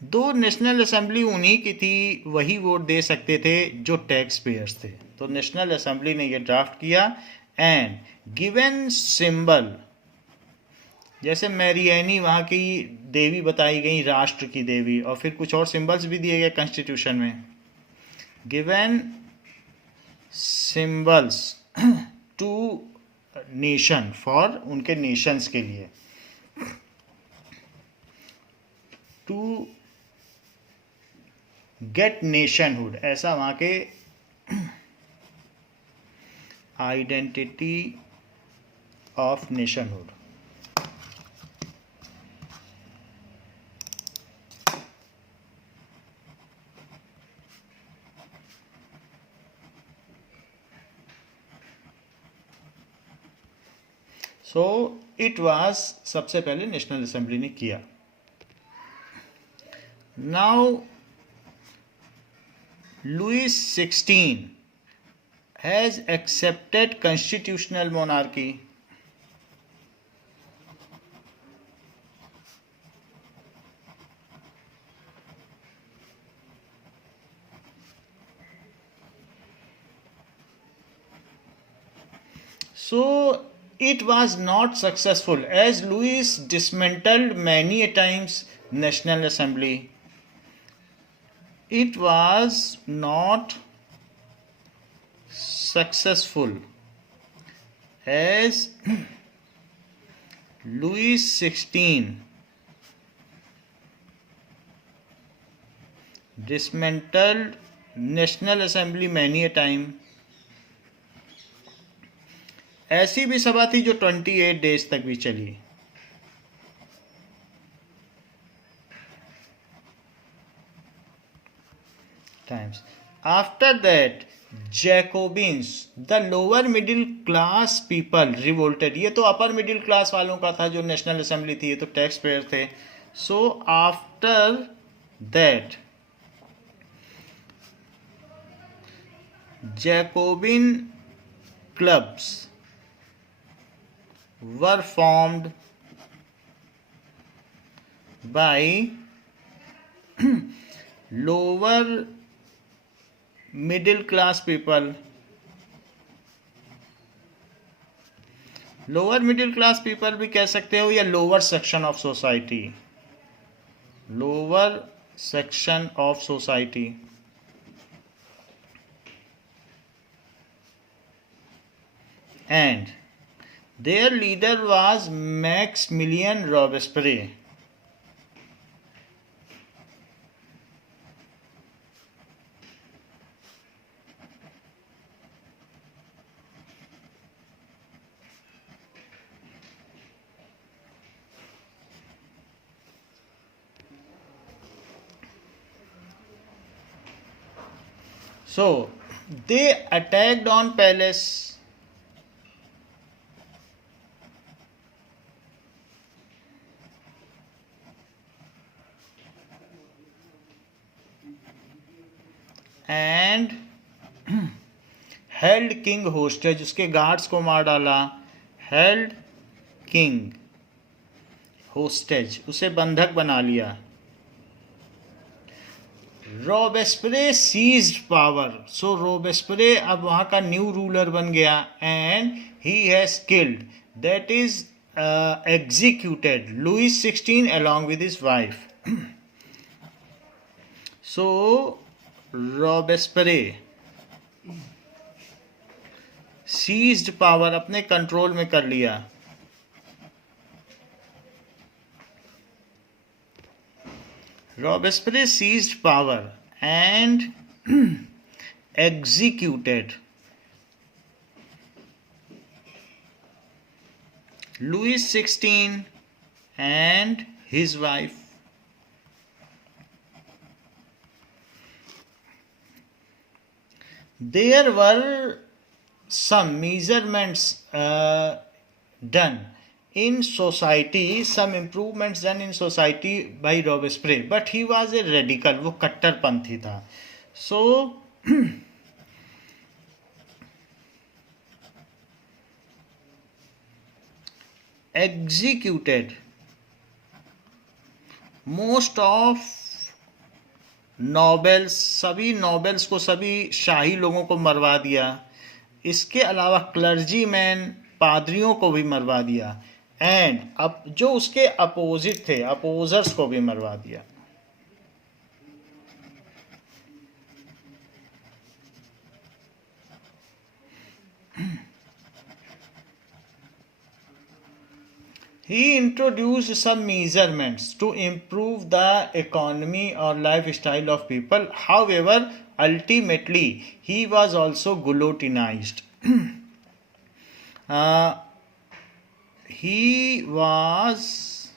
दो नेशनल असेंबली उन्हीं की थी, वही वोट दे सकते थे जो टैक्स पेयर्स थे. तो नेशनल असेंबली ने ये ड्राफ्ट किया. एंड गिवन सिंबल, जैसे मैरियानी वहाँ की देवी बताई गई, राष्ट्र की देवी, और फिर कुछ और सिंबल्स भी दिए गए कॉन्स्टिट्यूशन में. Given symbols to nation, for उनके नेशंस के लिए, टू गेट नेशनहुड. ऐसा वहाँ के identity of nationhood. So it was सबसे पहले नेशनल असेंबली ने किया. Now Louis XVI has accepted constitutional monarchy. So it was not successful as Louis dismantled many a times National Assembly. It was not successful as Louis XVI dismantled National Assembly many a time. ऐसी भी सभा थी जो 28 days तक भी चली. Times. After that, Jacobins, the lower middle class people revolted. ये तो अपर मिडिल क्लास वालों का था जो नेशनल असेंबली थी, ये तो टैक्स पेयर थे. So after that Jacobin clubs were formed by lower middle class people. Lower middle class people भी कह सकते हो या lower section of society. Lower section of society. And their leader was Maximilien Robespierre. So they attacked on palace. And held king hostage. उसके guards को मार डाला. Held king hostage. उसे बंधक बना लिया. Robespierre seized power. So Robespierre अब वहाँ का न्यू रूलर बन गया and he has killed, that is executed Louis XVI along with his wife. So Robespierre seized power, अपने कंट्रोल में कर लिया. Robespierre seized power and executed Louis XVI and his wife. There were some measurements done in society, some improvements done in society by Robespierre, but he was a radical. वो कट्टरपंथी था. So executed most of nobles, सभी nobles को, सभी शाही लोगों को मरवा दिया. इसके अलावा क्लर्जी मैन, पादरियों को भी मरवा दिया. एंड अब जो उसके अपोजिट थे, अपोजर्स को भी मरवा दिया. He introduced some measurements to improve the economy or lifestyle of people. However, ultimately, he was also guillotinized. He was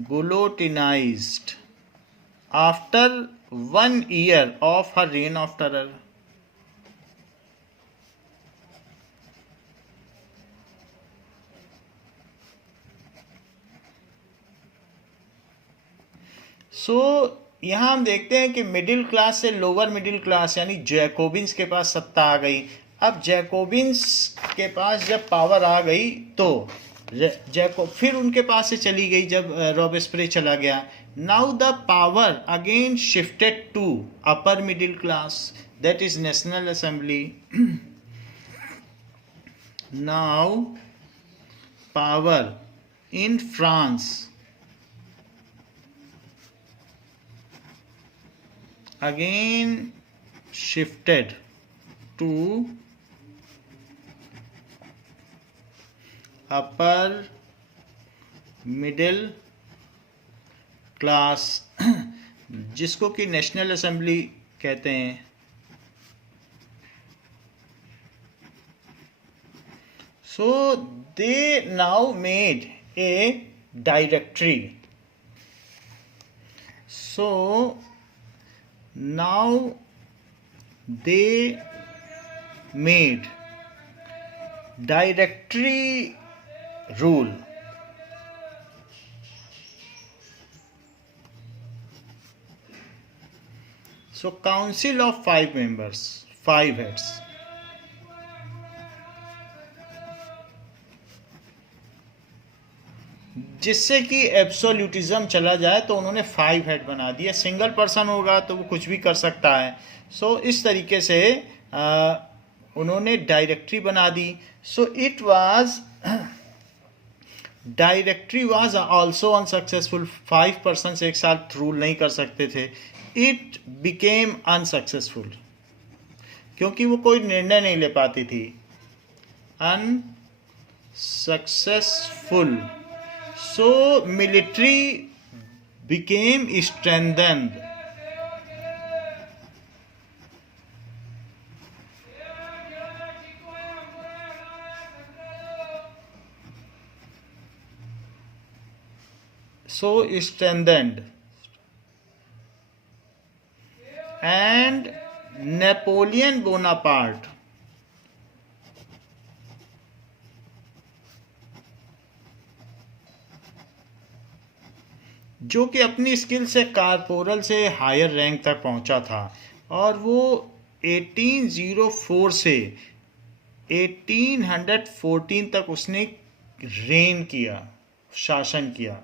guillotinized after 1 year of her reign of terror. सो यहाँ हम देखते हैं कि मिडिल क्लास से लोअर मिडिल क्लास यानी Jacobins के पास सत्ता आ गई। अब जैकोबिन्स के पास जब पावर आ गई तो फिर उनके पास से चली गई जब रॉबेस्पियर चला गया। Now the power again shifted to upper middle class, that is national assembly. Now power in France again shifted to upper middle class जिसको कि नेशनल असेंबली कहते हैं। So they now made a directory. So now they made directory rule. So council of 5 members, 5 heads. जिससे कि absolutism चला जाए तो उन्होंने 5 हेड बना दिया। सिंगल पर्सन होगा तो वो कुछ भी कर सकता है। सो इस तरीके से उन्होंने डायरेक्टरी बना दी। So it was directory was also unsuccessful. 5 person एक साथ रूल नहीं कर सकते थे। इट बिकेम अनसक्सेसफुल क्योंकि वो कोई निर्णय नहीं ले पाती थी। Unsuccessful. So military became strengthened. And Napoleon Bonaparte जो कि अपनी स्किल से कारपोरल से हायर रैंक तक पहुंचा था और वो 1804 से 1814 तक उसने रेन किया, शासन किया।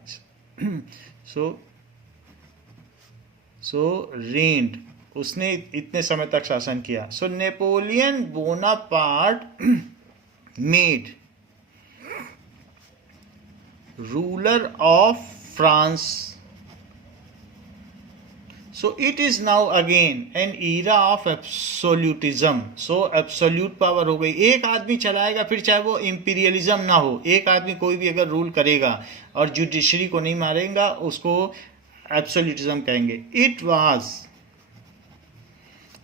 सो रेन्ड, उसने इतने समय तक शासन किया। So Napoleon Bonaparte made ruler of France. So it is now again an era of absolutism. So absolute power हो गई, एक आदमी चलाएगा, फिर चाहे वो इंपीरियलिज्म ना हो, एक आदमी कोई भी अगर रूल करेगा और जुडिशरी को नहीं मारेगा उसको एब्सोल्यूटिज्म कहेंगे। इट वाज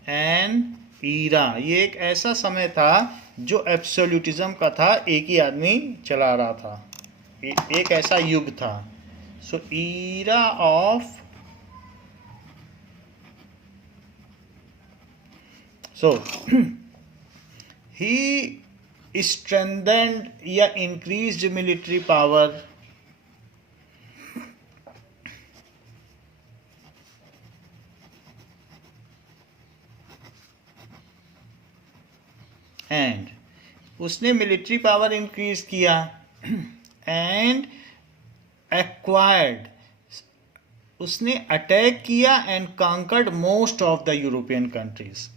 एन ईरा, ये एक ऐसा समय था जो एब्सोल्यूटिज्म का था, एक ही आदमी चला रहा था, एक ऐसा युग था। So era of So he strengthened या increased military power and उसने मिलिट्री पावर इंक्रीज किया एंड एक्वायर्ड, उसने अटैक किया and conquered most of the European countries.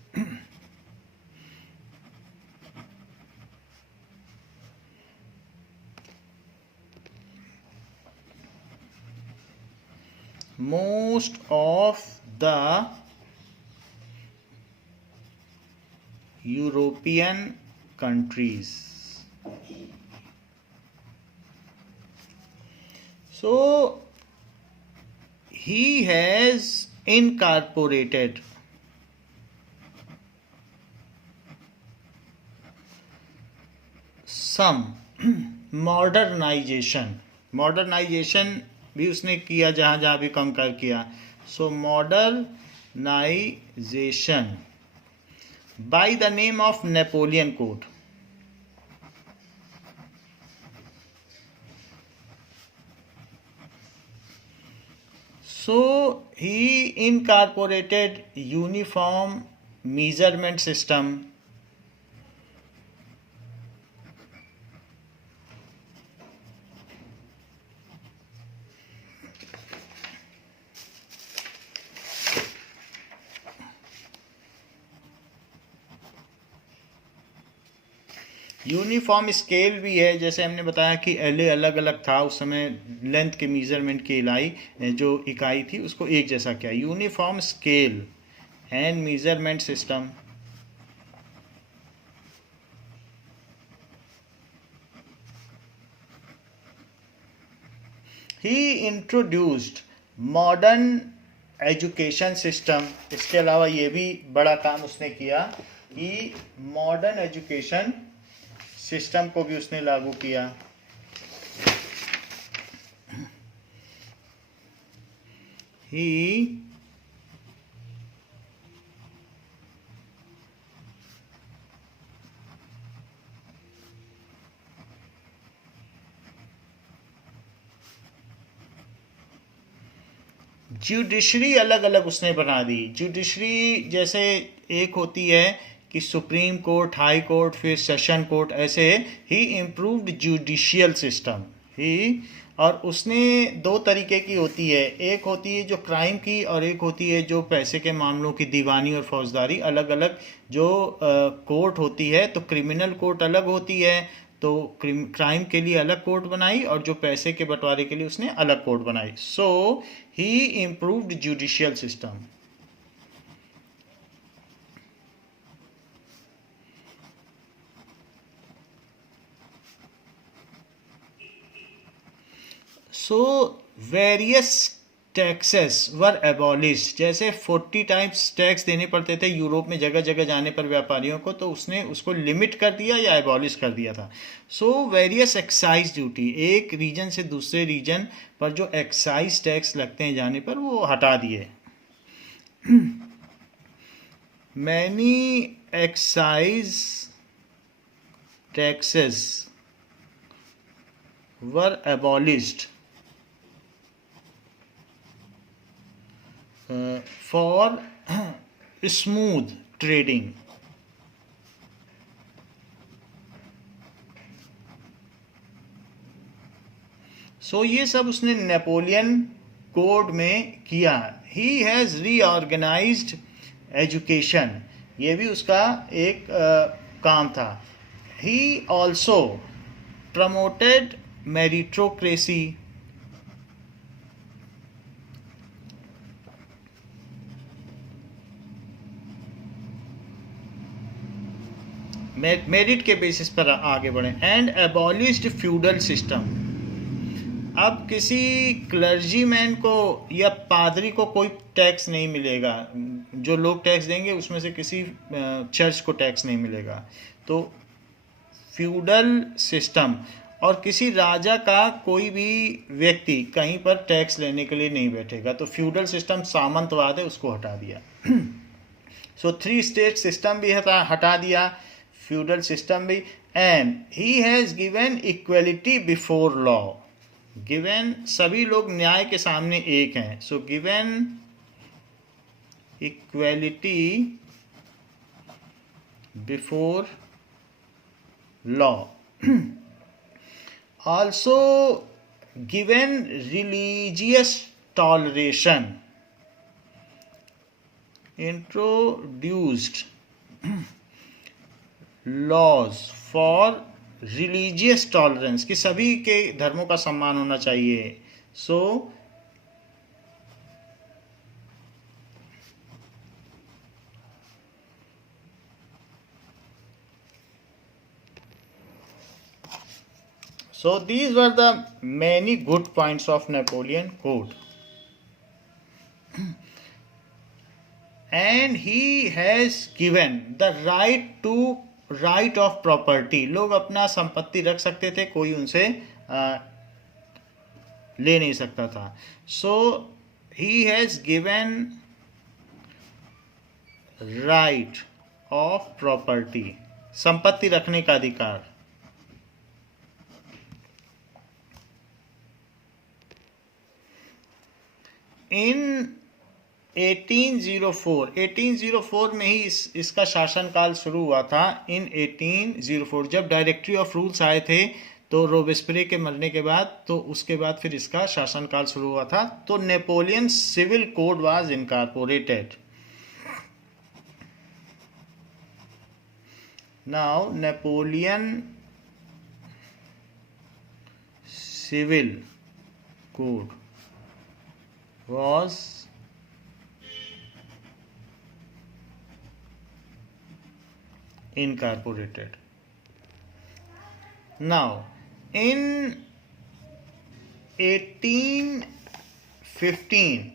Most of the European countries. So he has incorporated some modernization भी उसने किया जहाँ जहाँ भी कंकर किया। So modernisation by the name of Napoleon code. So he incorporated uniform measurement system. Uniform scale भी है, जैसे हमने बताया कि एलए अलग अलग था उस समय, लेंथ के मेजरमेंट की जो इकाई थी उसको एक जैसा किया। Uniform scale and measurement system. He introduced modern education system. इसके अलावा ये भी बड़ा काम उसने किया कि मॉडर्न एजुकेशन सिस्टम को भी उसने लागू किया। ही जुडिशरी अलग अलग उसने बना दी। जुडिशरी जैसे एक होती है कि सुप्रीम कोर्ट, हाई कोर्ट, फिर सेशन कोर्ट, ऐसे ही इम्प्रूव्ड जुडिशियल सिस्टम। ही और उसने दो तरीके की होती है, एक होती है जो क्राइम की और एक होती है जो पैसे के मामलों की, दीवानी और फौजदारी। अलग अलग जो कोर्ट होती है, तो क्रिमिनल कोर्ट अलग होती है, तो क्राइम के लिए अलग कोर्ट बनाई और जो पैसे के बंटवारे के लिए उसने अलग कोर्ट बनाई। So he improved judicial system. So various taxes were abolish. जैसे 40 टाइम्स टैक्स देने पड़ते थे यूरोप में जगह जगह जाने पर व्यापारियों को, तो उसने उसको लिमिट कर दिया या एबॉलिश कर दिया था। सो वेरियस एक्साइज ड्यूटी, एक रीजन से दूसरे रीजन पर जो एक्साइज टैक्स लगते हैं जाने पर, वो हटा दिए। Many excise taxes were abolished for smooth trading. So ये सब उसने नेपोलियन कोड में किया। ही हैज़ रीऑर्गेनाइज्ड एजुकेशन, ये भी उसका एक काम था। He also promoted meritocracy. Merit के बेसिस पर आगे बढ़े। And abolished feudal system. अब किसी क्लर्जीमैन को या पादरी को कोई टैक्स नहीं मिलेगा, जो लोग टैक्स देंगे उसमें से किसी चर्च को टैक्स नहीं मिलेगा। तो फ्यूडल सिस्टम, और किसी राजा का कोई भी व्यक्ति कहीं पर टैक्स लेने के लिए नहीं बैठेगा। तो फ्यूडल सिस्टम सामंतवाद है, उसको हटा दिया। सो 3 स्टेट सिस्टम भी हटा दिया, फ्यूडल सिस्टम भी। And he has given equality before law. Given, सभी लोग न्याय के सामने एक हैं। So given equality before law. also given religious toleration, introduced laws for religious tolerance, कि सभी के धर्मों का सम्मान होना चाहिए। सो So these were the many good points of Napoleon Code. And he has given the right of property. लोग अपना संपत्ति रख सकते थे, कोई उनसे ले नहीं सकता था। So he has given right of property, संपत्ति रखने का अधिकार। इन 1804 में ही इसका शासनकाल शुरू हुआ था। इन 1804 जब डायरेक्टरी ऑफ रूल्स आए थे तो रोबेस्पियर के मरने के बाद, तो उसके बाद फिर इसका शासनकाल शुरू हुआ था। तो Napoleon civil code was incorporated. Now Napoleon civil code was incorporated. Now, in 1815,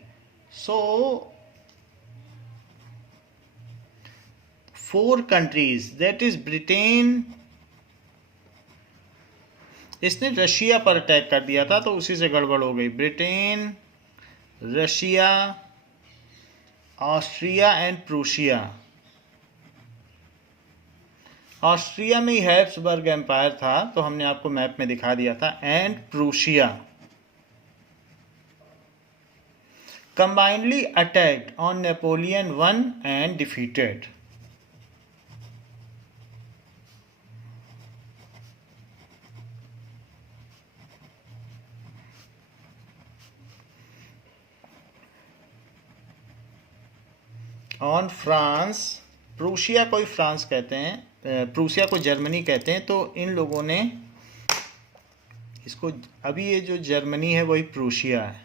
so 4 countries, that is Britain, इसने रशिया पर अटैक कर दिया था, तो उसी से गड़बड़ हो गई। Britain, Russia, Austria and Prussia. Austria में ही हैब्सबर्ग एम्पायर था, तो हमने आपको मैप में दिखा दिया था। And Prussia combinedly attacked on Napoleon I and defeated. On France, Prussia को ही फ्रांस कहते हैं, प्रूशिया को जर्मनी कहते हैं। तो इन लोगों ने इसको, अभी ये जो जर्मनी है वही प्रूशिया है।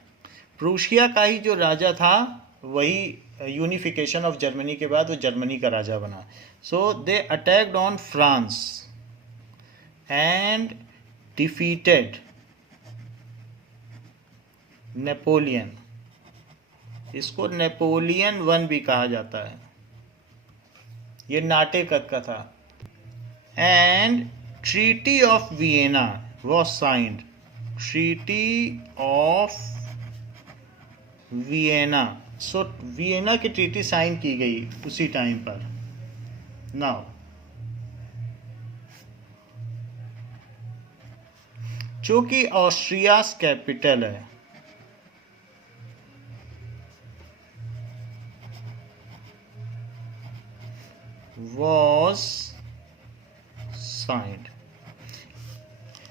प्रूशिया का ही जो राजा था वही यूनिफिकेशन ऑफ जर्मनी के बाद वो जर्मनी का राजा बना। So they attacked on France and defeated Napoleon. इसको नेपोलियन 1 भी कहा जाता है। ये नाटे कद का था। And treaty of Vienna was signed. Treaty of Vienna, so Vienna की ट्रीटी साइन की गई उसी टाइम पर। नाउ जो कि ऑस्ट्रिया कैपिटल है, was signed.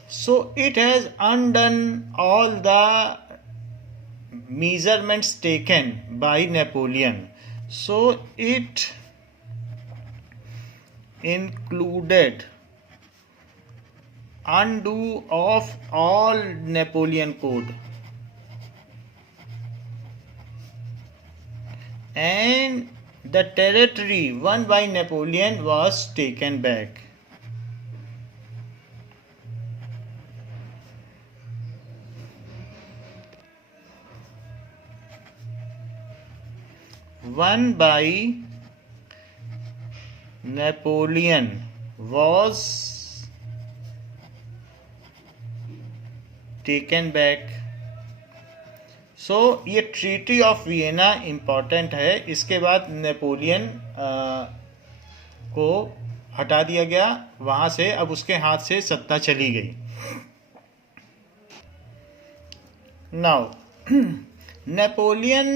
So it has undone all the measurements taken by Napoleon. So it included undo of all Napoleon code and the territory won by Napoleon was taken back. Won by Napoleon was taken back. सो ये treaty of Vienna important है। इसके बाद Napoleon को हटा दिया गया वहाँ से, अब उसके हाथ से सत्ता चली गई। नाउ नेपोलियन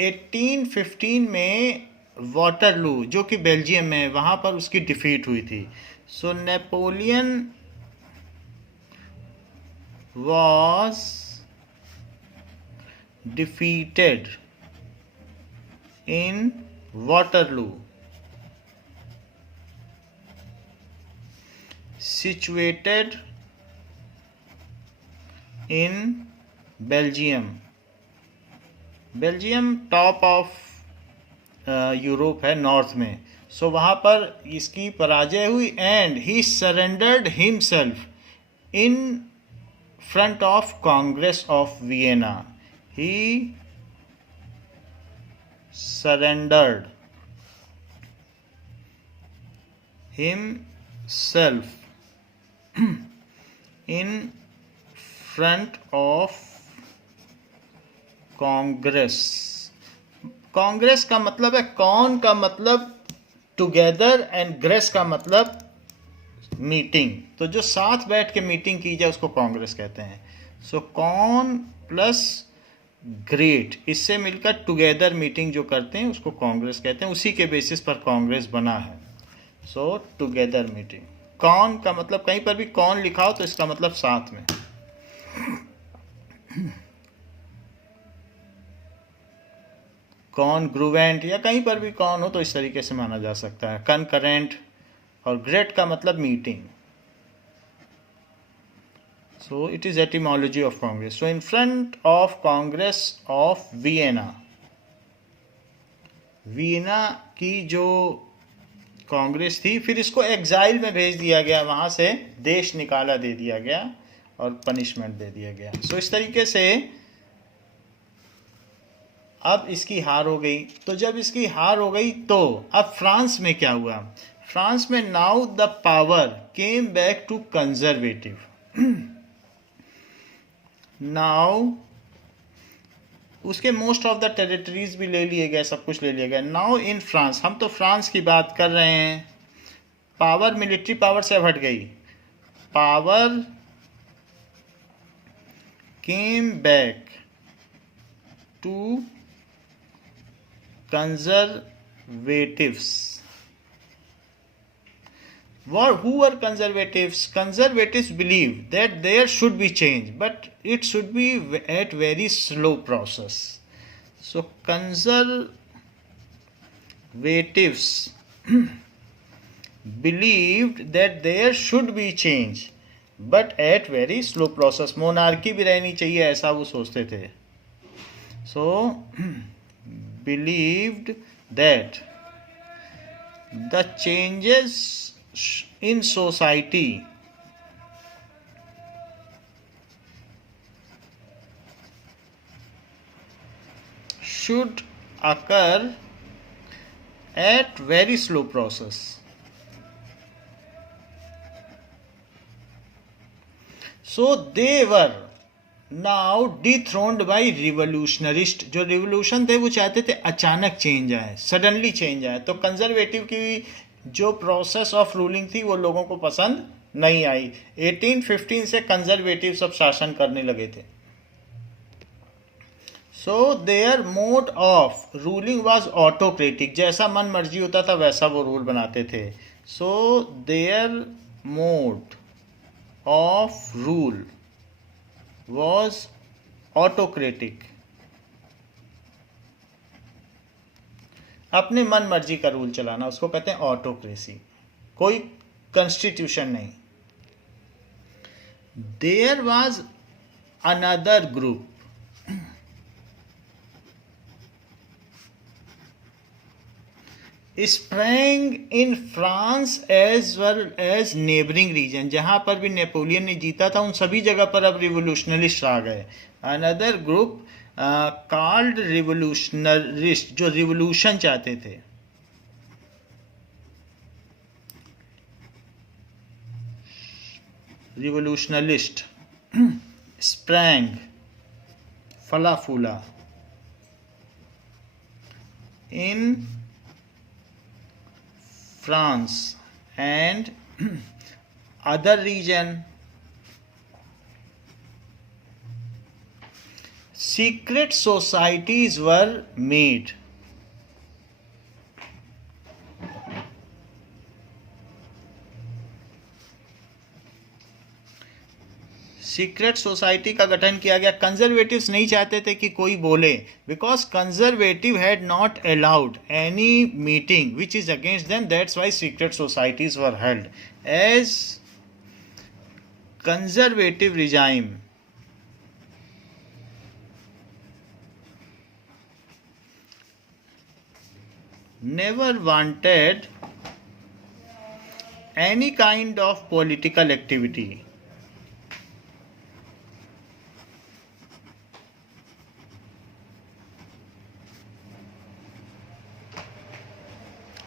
1815 में वाटरलू, जो कि बेल्जियम में, वहाँ पर उसकी डिफीट हुई थी। So Napoleon was defeated in Waterloo, situated in Belgium. Belgium top of Europe है, नॉर्थ में। सो वहाँ पर इसकी पराजय हुई and he surrendered himself in front of Congress of Vienna. He surrendered himself in front of Congress. Congress का मतलब है, कॉन का मतलब टुगेदर एंड ग्रेस का मतलब मीटिंग। तो जो साथ बैठ के मीटिंग की जाए उसको कांग्रेस कहते हैं। सो कॉन प्लस ग्रेट, इससे मिलकर टुगेदर मीटिंग जो करते हैं उसको कांग्रेस कहते हैं, उसी के बेसिस पर कांग्रेस बना है। सो टुगेदर मीटिंग। कौन का मतलब कहीं पर भी कौन लिखा हो तो इसका मतलब साथ में। कॉन्ग्रुवेंट या कहीं पर भी कौन हो तो इस तरीके से माना जा सकता है। कनकरेंट और ग्रेट का मतलब meeting. So it is etymology of Congress. So in front of Congress of Vienna, Veena की जो कांग्रेस थी, फिर इसको एग्जाइल में भेज दिया गया, वहाँ से देश निकाला दे दिया गया और पनिशमेंट दे दिया गया। सो इस तरीके से अब इसकी हार हो गई। तो जब इसकी हार हो गई तो अब फ्रांस में क्या हुआ? फ्रांस में now the power came back to conservative. Now उसके मोस्ट ऑफ द टेरिटरीज भी ले लिए गए, सब कुछ ले लिया गया। नाउ इन फ्रांस, हम तो फ्रांस की बात कर रहे हैं, पावर मिलिट्री पावर से अब हट गई। Power came back to conservatives. Who were conservatives? Conservatives believe that there should be change, but it should be at very slow process. So conservatives believed that there should be change, but at very slow process. Monarchy भी रहनी चाहिए ऐसा वो सोचते थे। So believed that the changes in society should occur at very slow process. So they were now dethroned by revolutionist. जो revolution थे वो चाहते थे अचानक चेंज आए, सडनली चेंज आए। तो कंजर्वेटिव की जो प्रोसेस ऑफ रूलिंग थी वो लोगों को पसंद नहीं आई। 1815 से कंजर्वेटिव सब शासन करने लगे थे। So their mode of ruling was autocratic, जैसा मन मर्जी होता था वैसा वो रूल बनाते थे। So their mode of rule was autocratic. अपने मन मर्जी का रूल चलाना उसको कहते हैं ऑटोक्रेसी, कोई कॉन्स्टिट्यूशन नहीं। There was another group sprang in France as well as neighboring region। जहाँ पर भी नेपोलियन ने जीता था उन सभी जगह पर अब रिवोल्यूशनरिस्ट आ गए। अनदर ग्रुप कॉल्ड रिवोल्यूशनरिस्ट, जो रिवोल्यूशन चाहते थे। रिवोल्यूशनलिस्ट sprang, फला फूला, in France and other region। Secret societies were made। Secret society का गठन किया गया। कंजर्वेटिव्स नहीं चाहते थे कि कोई बोले, because conservative had not allowed any meeting which is against them, that's why secret societies were held. As conservative regime never wanted any kind of political activity,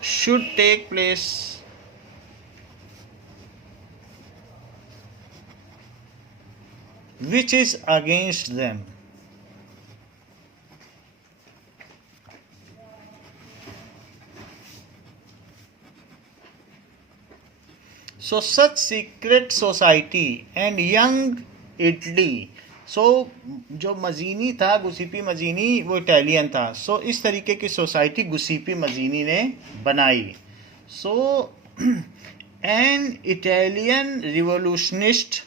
should take place which is against them। So such secret society and young Italy सो जो मजीनी था, Giuseppe मजीनी, वो Italian था. सो इस तरीके की society Giuseppe मजीनी ने बनाई. सो an Italian revolutionist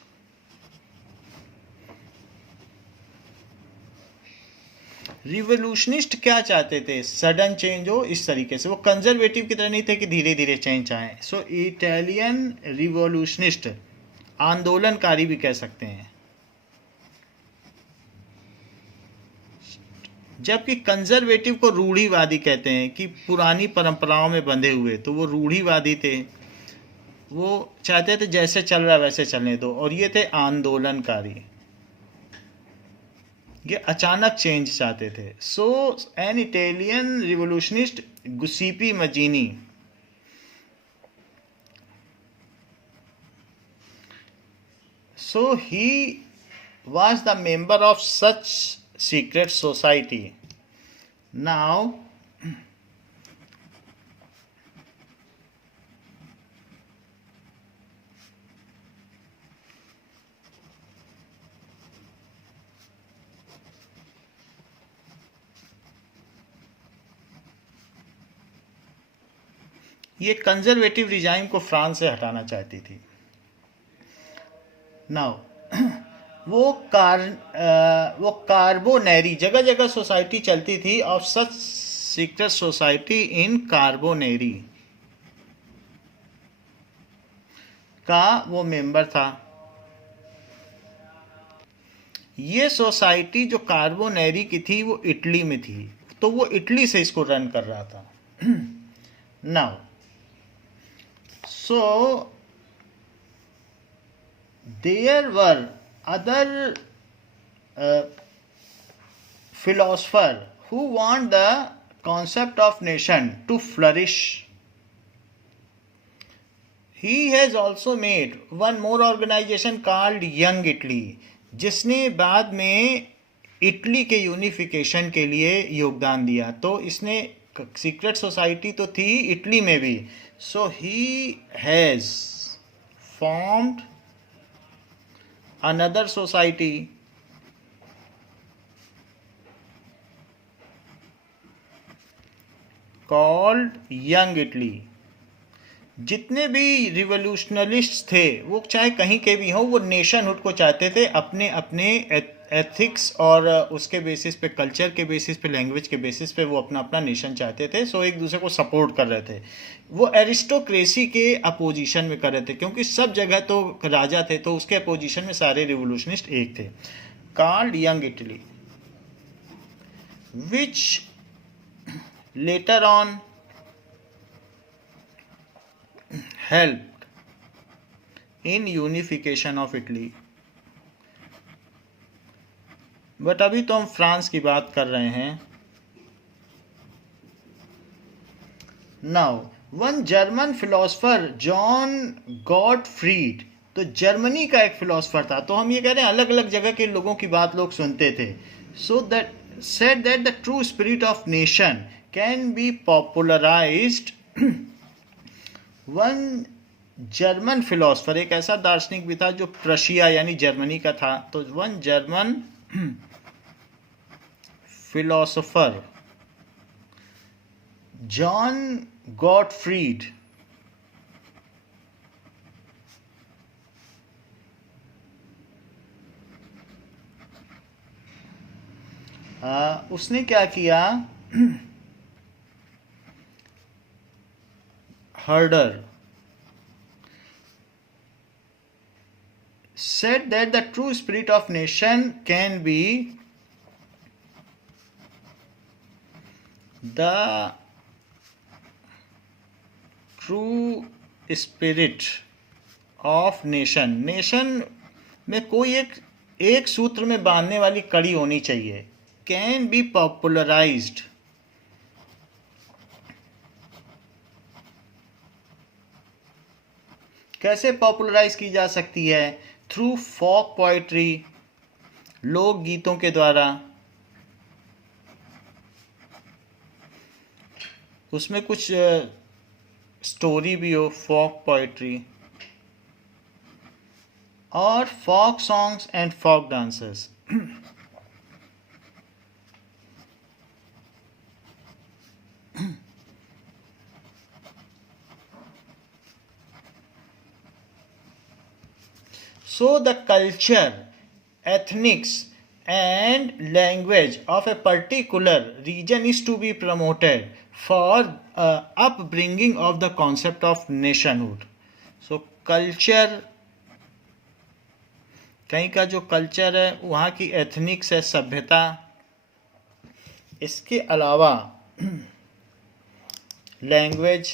क्या चाहते थे? सडन चेंज हो, इस तरीके से. वो कंजर्वेटिव की तरह नहीं थे कि धीरे धीरे चेंज आए. सो इटालियन रिवोल्यूशनिस्ट, आंदोलनकारी भी कह सकते हैं. जबकि कंजर्वेटिव को रूढ़िवादी कहते हैं, कि पुरानी परंपराओं में बंधे हुए. तो वो रूढ़िवादी थे, वो चाहते थे जैसे चल रहा वैसे चलने दो. और ये थे आंदोलनकारी, ये अचानक चेंज चाहते थे. So an Italian revolutionist Giuseppe Mazzini, so he was the member of such secret society. Now ये कंजर्वेटिव रिजाइम को फ्रांस से हटाना चाहती थी. नाउ वो कार्बोनेरी, जगह जगह सोसाइटी चलती थी, of such secret society in Carbonari का वो मेंबर था. ये सोसाइटी जो कार्बोनेरी की थी वो इटली में थी, तो वो इटली से इसको रन कर रहा था. Now so there were other philosophers who want the concept of nation to flourish. He has also made one more organization called Young Italy, जिसने बाद में इटली के यूनिफिकेशन के लिए योगदान दिया. तो इसने सीक्रेट सोसाइटी तो थी इटली में भी. So he has formed another society called Young Italy. जितने भी रिवोल्यूशनलिस्ट थे वो चाहे कहीं के भी हों, वो नेशनहुड को चाहते थे, अपने अपने एथिक्स और उसके बेसिस पे, कल्चर के बेसिस पे, लैंग्वेज के बेसिस पे वो अपना अपना नेशन चाहते थे. सो एक दूसरे को सपोर्ट कर रहे थे. वो एरिस्टोक्रेसी के अपोजिशन में कर रहे थे, क्योंकि सब जगह तो राजा थे, तो उसके अपोजिशन में सारे रिवोल्यूशनिस्ट एक थे. Called Young Italy, which later on helped in unification of Italy. But अभी तो हम फ्रांस की बात कर रहे हैं. Now one German philosopher John Gottfried, तो जर्मनी का एक फिलोसफर था. तो हम ये कह रहे हैं अलग अलग जगह के लोगों की बात लोग सुनते थे. So that said that the true spirit of nation can be popularized. One German philosopher, एक ऐसा दार्शनिक भी था जो प्रशिया यानी जर्मनी का था. तो one German philosopher John Gottfried उसने क्या किया? Herder said that the true spirit of nation can be the true spirit of nation. Nation में कोई एक सूत्र में बांधने वाली कड़ी होनी चाहिए. कैन बी पॉपुलराइज्ड, कैसे पॉपुलराइज की जा सकती है? थ्रू फोक पोइट्री, लोक गीतों के द्वारा. उसमें कुछ स्टोरी भी हो, फोक पोइट्री, और folk songs and folk dances. So the culture, ethnics, and language of a particular region is to be promoted for upbringing of the concept of nationhood. So culture, कहीं का जो culture है, वहाँ की ethnics है, सभ्यता, इसके अलावा लैंग्वेज,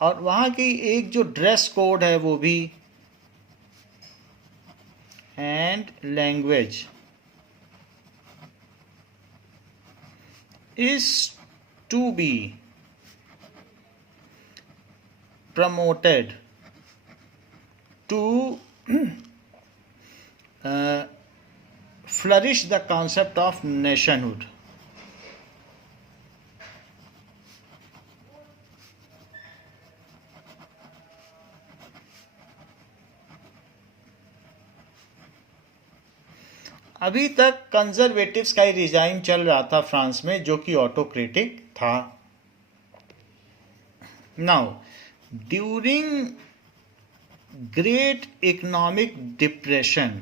और वहाँ की एक जो ड्रेस कोड है वो भी, and language is to be promoted to flourish the concept of nationhood. अभी तक कंजर्वेटिव्स का ही रिजाइम चल रहा था फ्रांस में, जो कि ऑटोक्रेटिक था. Now during great economic depression,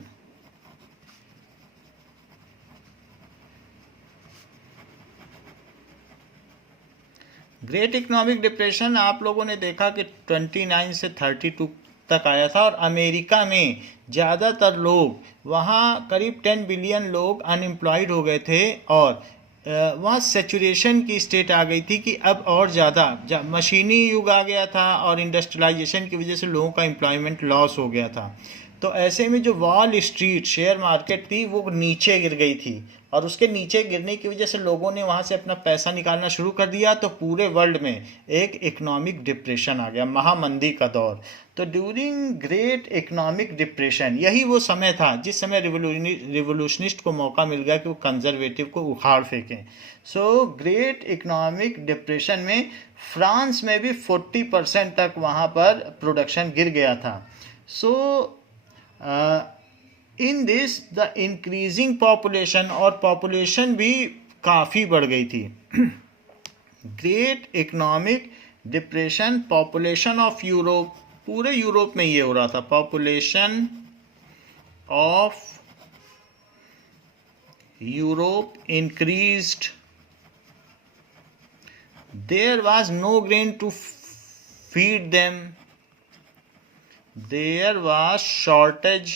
great economic depression आप लोगों ने देखा कि 29 से 32 तक आया था, और अमेरिका में ज़्यादातर लोग, वहाँ करीब 10 बिलियन लोग अनएम्प्लॉयड हो गए थे, और वहाँ सेचुरेशन की स्टेट आ गई थी कि अब और ज़्यादा मशीनी युग आ गया था, और इंडस्ट्रियलाइजेशन की वजह से लोगों का एम्प्लॉयमेंट लॉस हो गया था. तो ऐसे में जो वॉल स्ट्रीट शेयर मार्केट थी वो नीचे गिर गई थी, और उसके नीचे गिरने की वजह से लोगों ने वहाँ से अपना पैसा निकालना शुरू कर दिया. तो पूरे वर्ल्ड में एक इकोनॉमिक डिप्रेशन आ गया, महामंदी का दौर. तो ड्यूरिंग ग्रेट इकोनॉमिक डिप्रेशन, यही वो समय था जिस समय रिवोल्यूशनिस्ट को मौका मिल गया कि वो कंजर्वेटिव को उखाड़ फेंकें. सो ग्रेट इकोनॉमिक डिप्रेशन में फ्रांस में भी 40% तक वहाँ पर प्रोडक्शन गिर गया था. So in this the increasing population, और पॉपुलेशन भी काफ़ी बढ़ गई थी. Great economic depression, population of Europe, पूरे यूरोप में ये हो रहा था. Population of Europe increased, there was no grain to feed them, there was shortage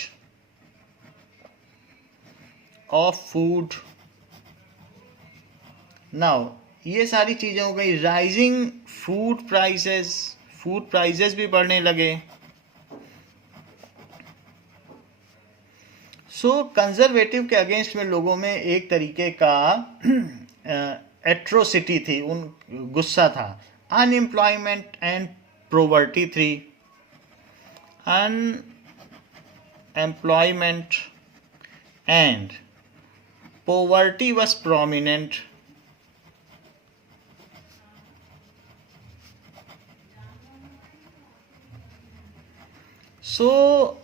of food. Now ये सारी चीज़ें हो गई. राइजिंग फूड प्राइसेस भी बढ़ने लगे. सो कंजर्वेटिव के अगेंस्ट में लोगों में एक तरीके का एट्रोसिटी थी, गुस्सा था. अनएम्प्लॉयमेंट एंड पॉवर्टी थी. Unemployment and poverty was prominent. So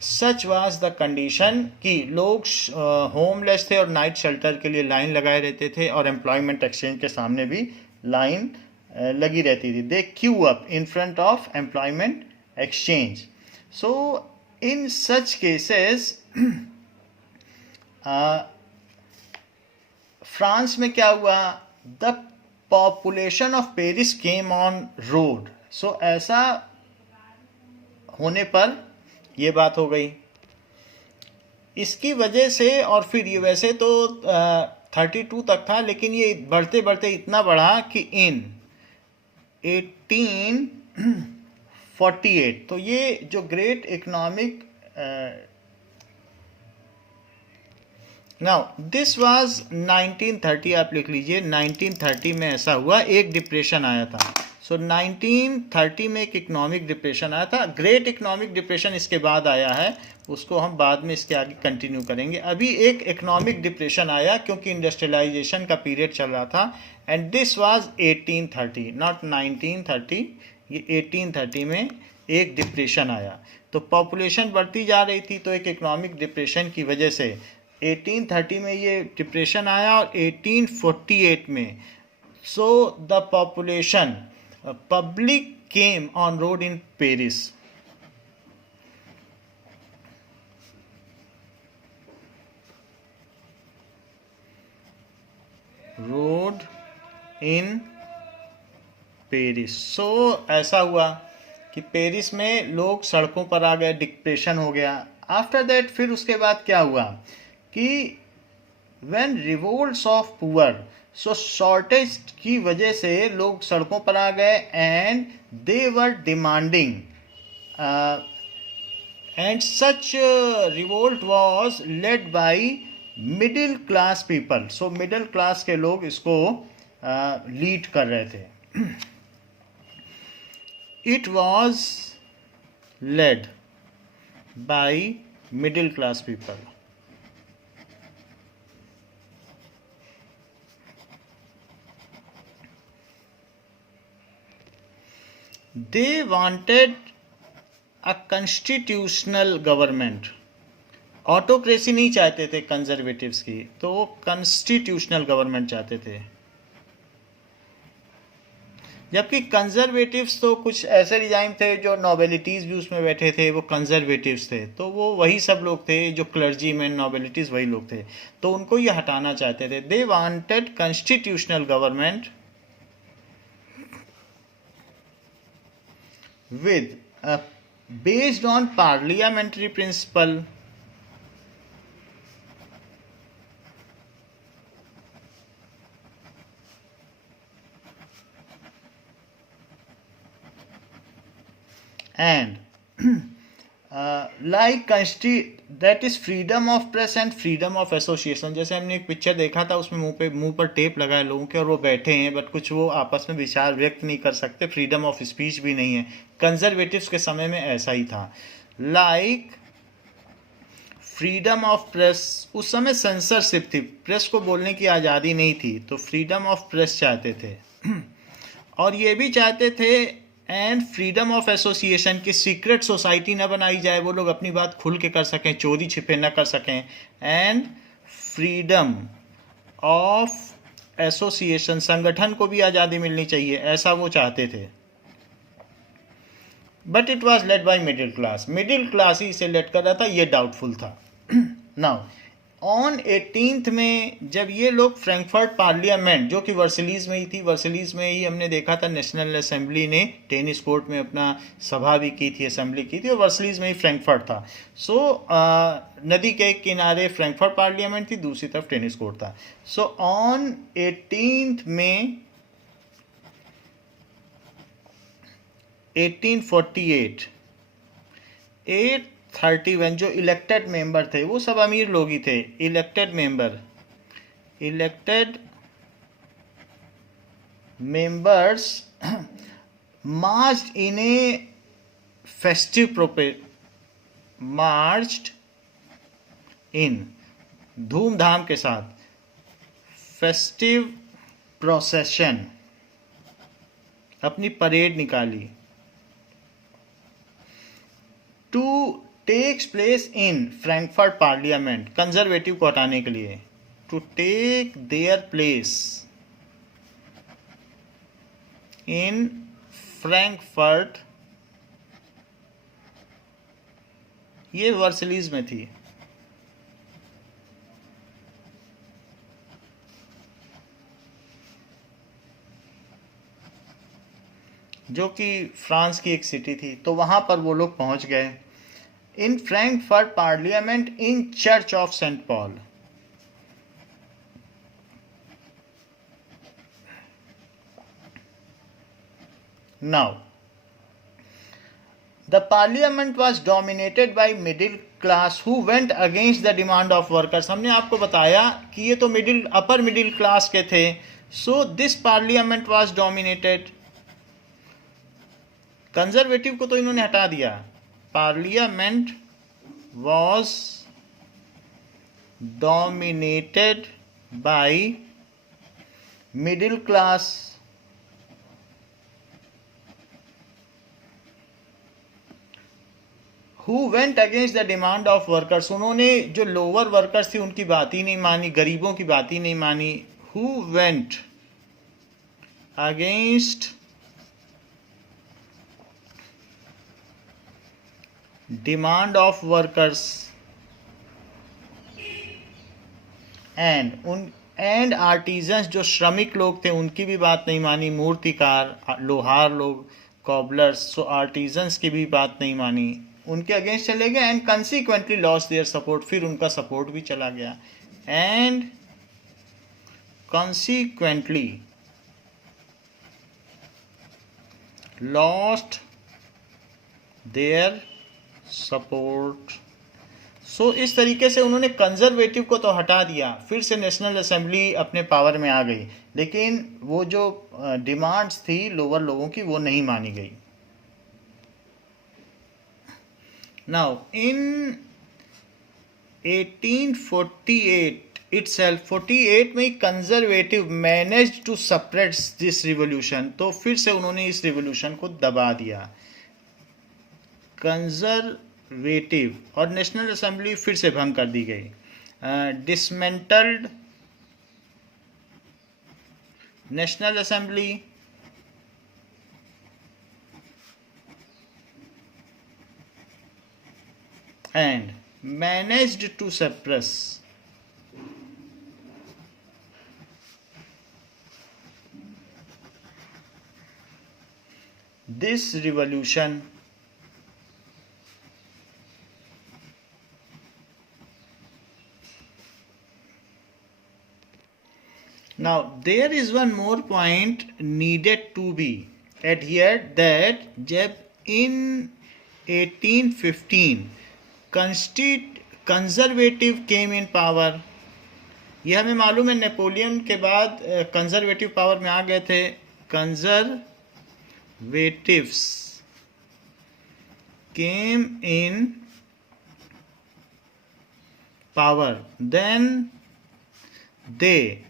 such was the condition कि लोग होमलेस थे और नाइट शेल्टर के लिए लाइन लगाए रहते थे, और एम्प्लॉयमेंट एक्सचेंज के सामने भी लाइन लगी रहती थी. They queue up in front of employment exchange. So in such cases France में क्या हुआ, the population of Paris came on road. So ऐसा होने पर ये बात हो गई. इसकी वजह से, और फिर ये वैसे तो 32 तक था, लेकिन ये बढ़ते बढ़ते इतना बढ़ा कि इन 1848, तो ये जो great economic, now this was 1930, आप लिख लीजिए 1930 में ऐसा हुआ, एक डिप्रेशन आया था. सो 1930 में एक इकोनॉमिक डिप्रेशन आया था. ग्रेट इकोनॉमिक डिप्रेशन इसके बाद आया है, उसको हम बाद में इसके आगे कंटिन्यू करेंगे. अभी एक इकोनॉमिक डिप्रेशन आया क्योंकि इंडस्ट्रियलाइजेशन का पीरियड चल रहा था, एंड दिस वाज 1830, नॉट 1930. ये 1830 में एक डिप्रेशन आया। तो पॉपुलेशन बढ़ती जा रही थी, तो एक इकोनॉमिक डिप्रेशन की वजह से 1830 में ये डिप्रेशन आया और 1848 में so the population public came on road in Paris. Road in Paris. So ऐसा हुआ कि पेरिस में लोग सड़कों पर आ गए, डिप्रेशन हो गया। आफ्टर दैट फिर उसके बाद क्या हुआ कि when revolts of poor, so shortage की वजह से लोग सड़कों पर आ गए and they were demanding and such revolt was led by middle class people. So middle class के लोग इसको लीड कर रहे थे। It was led by middle class people. They wanted a constitutional government. Autocracy नहीं चाहते थे कंजर्वेटिव्स की, तो कॉन्स्टिट्यूशनल गवर्नमेंट चाहते थे। जबकि कंजर्वेटिव्स तो कुछ ऐसे रिजाइम थे जो नोबेलिटीज़ भी उसमें बैठे थे, वो कंजर्वेटिव्स थे। तो वो वही सब लोग थे जो क्लर्जी मैन, नोबेलिटीज़ वही लोग थे, तो उनको ये हटाना चाहते थे। They wanted constitutional government with based on parliamentary principle and like that is freedom of press and freedom of association। जैसे हमने एक पिक्चर देखा था, उसमें मुंह पर टेप लगाए लोगों के और वो बैठे हैं, बट कुछ वो आपस में विचार व्यक्त नहीं कर सकते, फ्रीडम ऑफ स्पीच भी नहीं है। कंजर्वेटिव्स के समय में ऐसा ही था। लाइक फ्रीडम ऑफ प्रेस, उस समय सेंसरशिप थी, प्रेस को बोलने की आज़ादी नहीं थी, तो फ्रीडम ऑफ प्रेस चाहते थे। और ये भी चाहते थे एंड फ्रीडम ऑफ एसोसिएशन की सीक्रेट सोसाइटी ना बनाई जाए, वो लोग अपनी बात खुल के कर सकें, चोरी छिपे ना कर सकें। एंड फ्रीडम ऑफ एसोसिएशन, संगठन को भी आज़ादी मिलनी चाहिए, ऐसा वो चाहते थे। But it was led by middle class, middle class ही इसे लेड कर रहा था, ये डाउटफुल था। नाउ ऑन 18th में जब ये लोग फ्रैंकफर्ट पार्लियामेंट, जो कि वर्सलीज में ही थी, वर्सलीज में ही हमने देखा था नेशनल असेंबली ने टेनिस कोर्ट में अपना सभा भी की थी, असेंबली की थी, और वर्सलीज में ही फ्रैंकफर्ट था। सो नदी के किनारे फ्रैंकफर्ट पार्लियामेंट थी, दूसरी तरफ टेनिस कोर्ट था। सो ऑन 18th में 1848 831 जो इलेक्टेड मेंबर थे, वो सब अमीर लोग ही थे। Elected members marched in a festive marched in, धूमधाम के साथ, फेस्टिव प्रोसेशन, अपनी परेड निकाली, to takes place in Frankfurt parliament, conservative को हटाने के लिए, to take their place in Frankfurt, ये वर्सलीज में थी। जो कि फ्रांस की एक सिटी थी, तो वहां पर वो लोग पहुंच गए। In Frankfurt parliament in church of Saint Paul. Now the parliament was dominated by middle class who went against the demand of workers. हमने आपको बताया कि ये तो अपर मिडिल क्लास के थे। So this parliament was dominated, conservative को तो इन्होंने हटा दिया। Parliament was dominated by middle class who went against the demand of workers, उन्होंने जो लोअर वर्कर्स थी उनकी बात ही नहीं मानी, गरीबों की बात ही नहीं मानी. Who went against demand of workers and artisans, जो श्रमिक लोग थे उनकी भी बात नहीं मानी, मूर्तिकार, लोहार लोग, कॉबलर्स, सो आर्टिजन्स की भी बात नहीं मानी, उनके अगेंस्ट चले गए. And consequently lost their support, फिर उनका सपोर्ट भी चला गया. And consequently lost their support. So इस तरीके से उन्होंने कंजर्वेटिव को तो हटा दिया, फिर से नेशनल असेंबली अपने पावर में आ गई, लेकिन वो जो डिमांड्स थी लोअर लोगों की वो नहीं मानी गई. नाउ इन 1848 itself, 48 में conservative manage to suppress this revolution, तो फिर से उन्होंने इस रिवोल्यूशन को दबा दिया. कंजर्वेटिव और नेशनल असेंबली फिर से भंग कर दी गई. Dismantled national assembly and managed to suppress this revolution. Now there is one more point needed to be adhered, that जब in 1815 conservative came in power, यह हमें मालूम है नेपोलियन के बाद कंजर्वेटिव पावर में आ गए थे. Conservatives came in power, then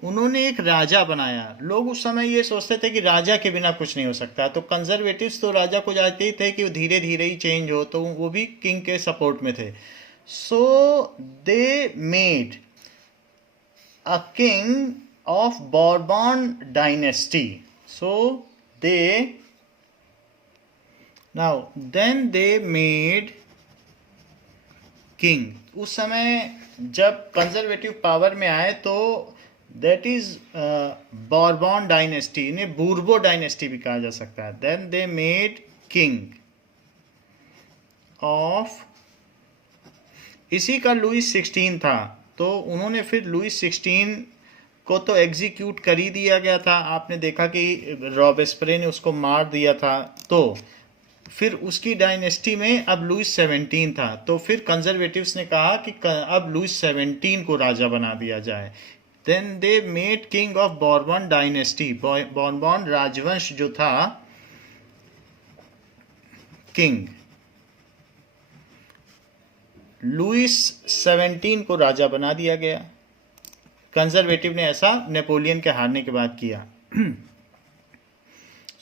उन्होंने एक राजा बनाया. लोग उस समय ये सोचते थे कि राजा के बिना कुछ नहीं हो सकता, तो कंजर्वेटिव्स तो राजा को जानते ही थे कि वो धीरे धीरे ही चेंज हो, तो वो भी किंग के सपोर्ट में थे. So they made a king of Bourbon dynasty. So they made king. उस समय जब कंजर्वेटिव पावर में आए तो दैट इज बॉर्बन डायनेस्टी, इन्हें बूर्बो डायनेस्टी भी कहा जा सकता है. Then they made king of, इसी का लुइस 16 था, तो उन्होंने फिर लुइस 16 को तो एग्जीक्यूट कर ही दिया गया था. आपने देखा कि रॉबेस्परे ने उसको मार दिया था. तो फिर उसकी डायनेस्टी में अब लुइस 17 था, तो फिर कंजर्वेटिव्स ने कहा कि अब लुइस 17 को राजा बना दिया जाए. Then they made king of Bourbon dynasty, Bourbon राजवंश जो था, किंग. लुइस 17 को राजा बना दिया गया. कंजर्वेटिव ने ऐसा नेपोलियन के हारने के बाद किया.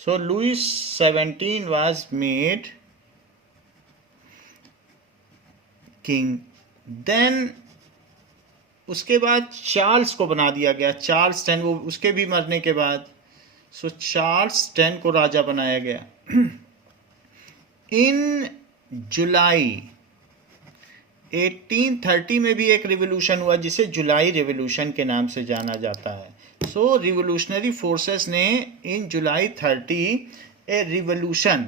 So Louis 17 was made king. Then उसके बाद चार्ल्स को बना दिया गया. चार्ल्स 10, वो उसके भी मरने के बाद, सो चार्ल्स 10 को राजा बनाया गया. इन जुलाई 1830 में भी एक रिवोल्यूशन हुआ जिसे जुलाई रिवोल्यूशन के नाम से जाना जाता है. सो रिवोल्यूशनरी फोर्सेस ने इन जुलाई 30 ए रिवोल्यूशन,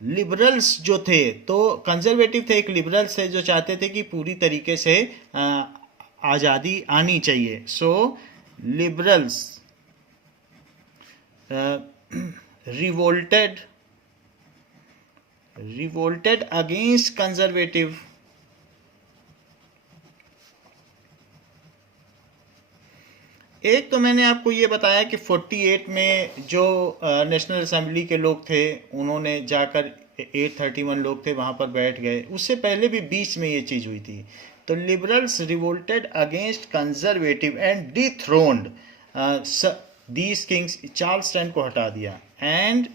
लिबरल्स जो थे, तो कंजर्वेटिव थे, एक लिबरल्स थे जो चाहते थे कि पूरी तरीके से आज़ादी आनी चाहिए. सो लिबरल्स रिवोल्टेड अगेंस्ट कंजर्वेटिव. एक तो मैंने आपको ये बताया कि 48 में जो नेशनल असेंबली के लोग थे उन्होंने जाकर 831 लोग थे वहाँ पर बैठ गए. उससे पहले भी बीच में ये चीज़ हुई थी. तो liberals revolted against conservative and dethroned these kings. Charles 10 को हटा दिया एंड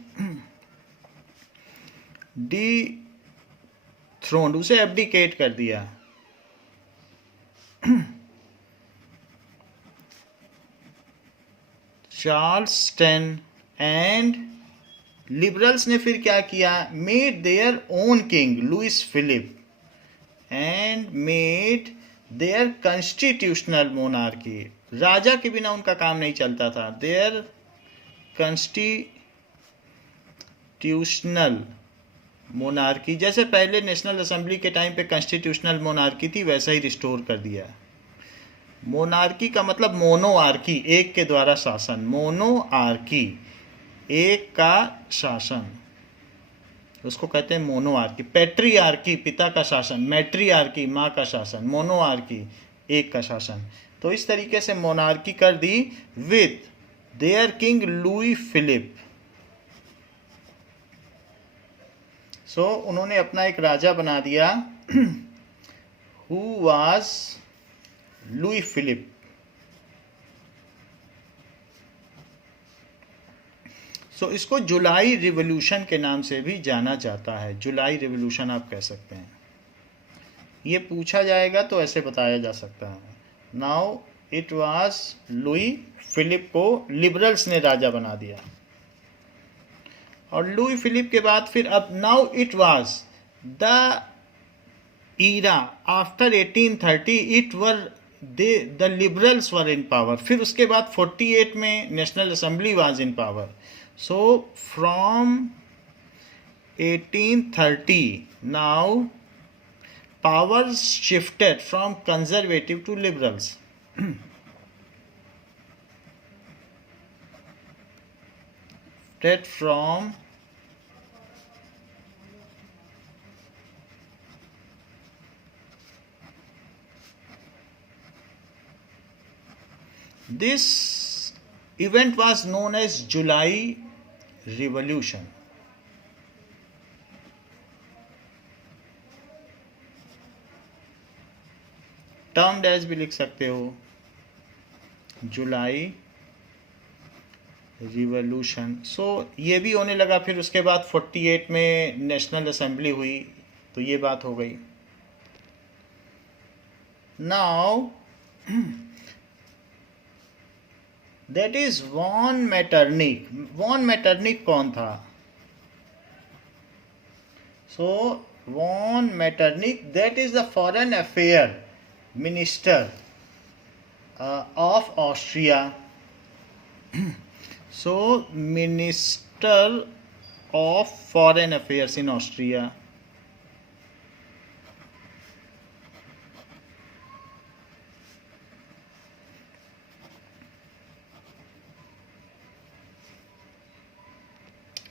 थ्रोन, उसे एब्डिकेट कर दिया। चार्ल्स टेन एंड लिबरल्स ने फिर क्या किया, made their own king Louis Philippe and made their constitutional monarchy. राजा के बिना उनका काम नहीं चलता था। देयर कॉन्स्टिट्यूशनल मोनार्की, जैसे पहले नेशनल असेंबली के टाइम पे कॉन्स्टिट्यूशनल मोनार्की थी, वैसा ही रिस्टोर कर दिया। मोनार्की का मतलब मोनोआर्की, एक के द्वारा शासन। मोनोआर्की, एक का शासन, उसको कहते हैं मोनोआर्की। पैट्रियार्की, पिता का शासन। मैट्रियार्की, माँ का शासन। मोनोआर्की, एक का शासन। तो इस तरीके से मोनार्की कर दी with their king Louis Philippe. So उन्होंने अपना एक राजा बना दिया, who was Louis Philippe. So इसको जुलाई रिवॉल्यूशन के नाम से भी जाना जाता है। जुलाई रिवॉल्यूशन आप कह सकते हैं। ये पूछा जाएगा तो ऐसे बताया जा सकता है। Now it was Louis Philip को लिबरल्स ने राजा बना दिया। और लुई फिलिप के बाद फिर अब now it was the era after 1830, it were the liberals were in power. फिर उसके बाद 48 में national assembly was in power. So from 1830 now powers shifted from conservative to liberals. That from this event was known as July Revolution. Termed as भी लिख सकते हो, जुलाई revolution. सो ये भी होने लगा। फिर उसके बाद 48 में नेशनल असेंबली हुई, तो ये बात हो गई। Now that is von Metternich. Von Metternich कौन था? So von Metternich, that is the foreign affair minister of Austria. So minister of foreign affairs in Austria.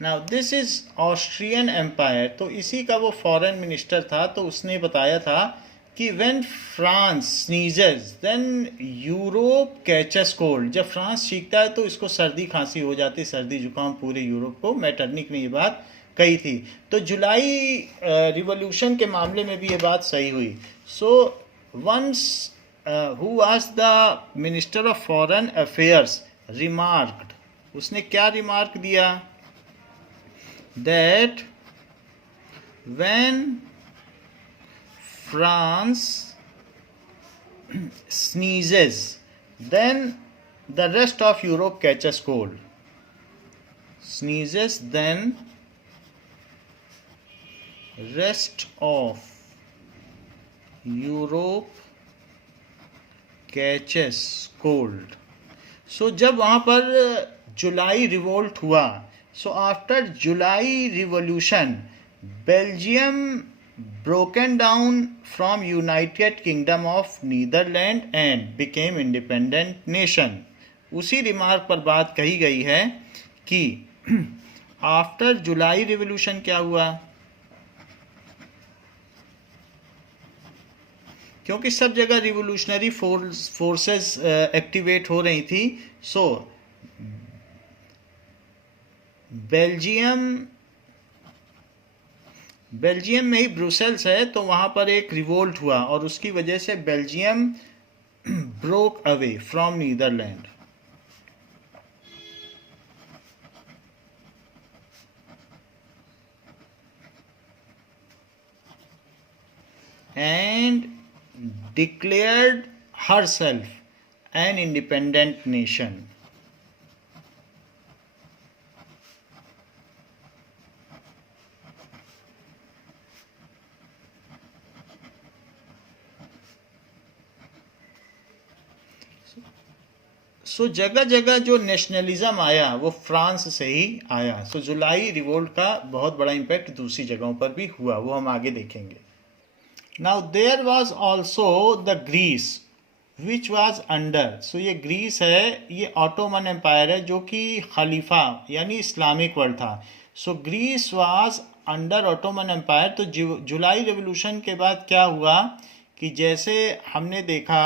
Now this is Austrian Empire. तो इसी का वो फॉरेन मिनिस्टर था। तो उसने बताया था कि when France sneezes then Europe catches cold. जब फ्रांस छींकता है तो इसको सर्दी खांसी हो जाती, सर्दी जुकाम पूरे यूरोप को। मैटरनिक ने ये बात कही थी। तो जुलाई रिवॉल्यूशन के मामले में भी ये बात सही हुई। So ones who was the minister of foreign affairs remarked, उसने क्या रिमार्क दिया? That when France sneezes, then the rest of Europe catches cold. Sneezes, then rest of Europe catches cold. So जब वहाँ पर जुलाई रिवोल्ट हुआ, so after July revolution, Belgium broken down from United Kingdom of Netherlands and became independent nation. उसी remark पर बात कही गई है कि आफ्टर जुलाई रिवॉल्यूशन क्या हुआ, क्योंकि सब जगह रिवोल्यूशनरी फोर्सेस एक्टिवेट हो रही थी। सो बेल्जियम में ही ब्रुसेल्स है, तो वहाँ पर एक रिवोल्ट हुआ और उसकी वजह से Belgium broke away from Netherland. and declared herself an independent nation. सो जगह जगह जो नेशनलिज्म आया वो फ्रांस से ही आया. सो जुलाई रिवोल्ट का बहुत बड़ा इम्पैक्ट दूसरी जगहों पर भी हुआ, वो हम आगे देखेंगे. Now there was also the Greece which was under. So ये ग्रीस है, ये ऑटोमन एम्पायर है जो कि खलीफा यानी इस्लामिक वर्ल्ड था. So Greece was under Ottoman empire. तो जुलाई रेवोल्यूशन के बाद क्या हुआ कि जैसे हमने देखा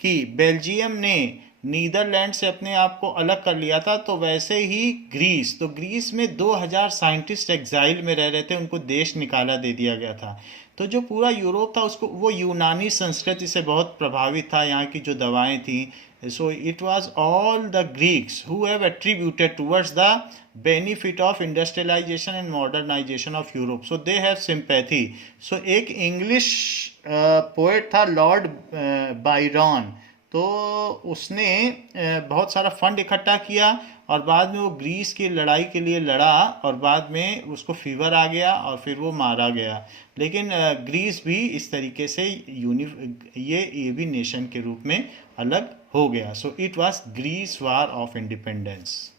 कि बेल्जियम ने नीदरलैंड से अपने आप को अलग कर लिया था, तो वैसे ही ग्रीस, तो ग्रीस में 2000 साइंटिस्ट एग्जाइल में रह रहे थे, उनको देश निकाला दे दिया गया था. तो जो पूरा यूरोप था उसको, वो यूनानी संस्कृति से बहुत प्रभावित था, यहाँ की जो दवाएं थी. So it was all the Greeks who have attributed towards the benefit of industrialisation and modernisation of Europe. So they have sympathy. So एक इंग्लिश पोएट था लॉर्ड बायरन, तो उसने बहुत सारा फंड इकट्ठा किया और बाद में वो ग्रीस की लड़ाई के लिए लड़ा और बाद में उसको फीवर आ गया और फिर वो मारा गया. लेकिन ग्रीस भी इस तरीके से ये भी नेशन के रूप में अलग हो गया. So it was Greece war of independence.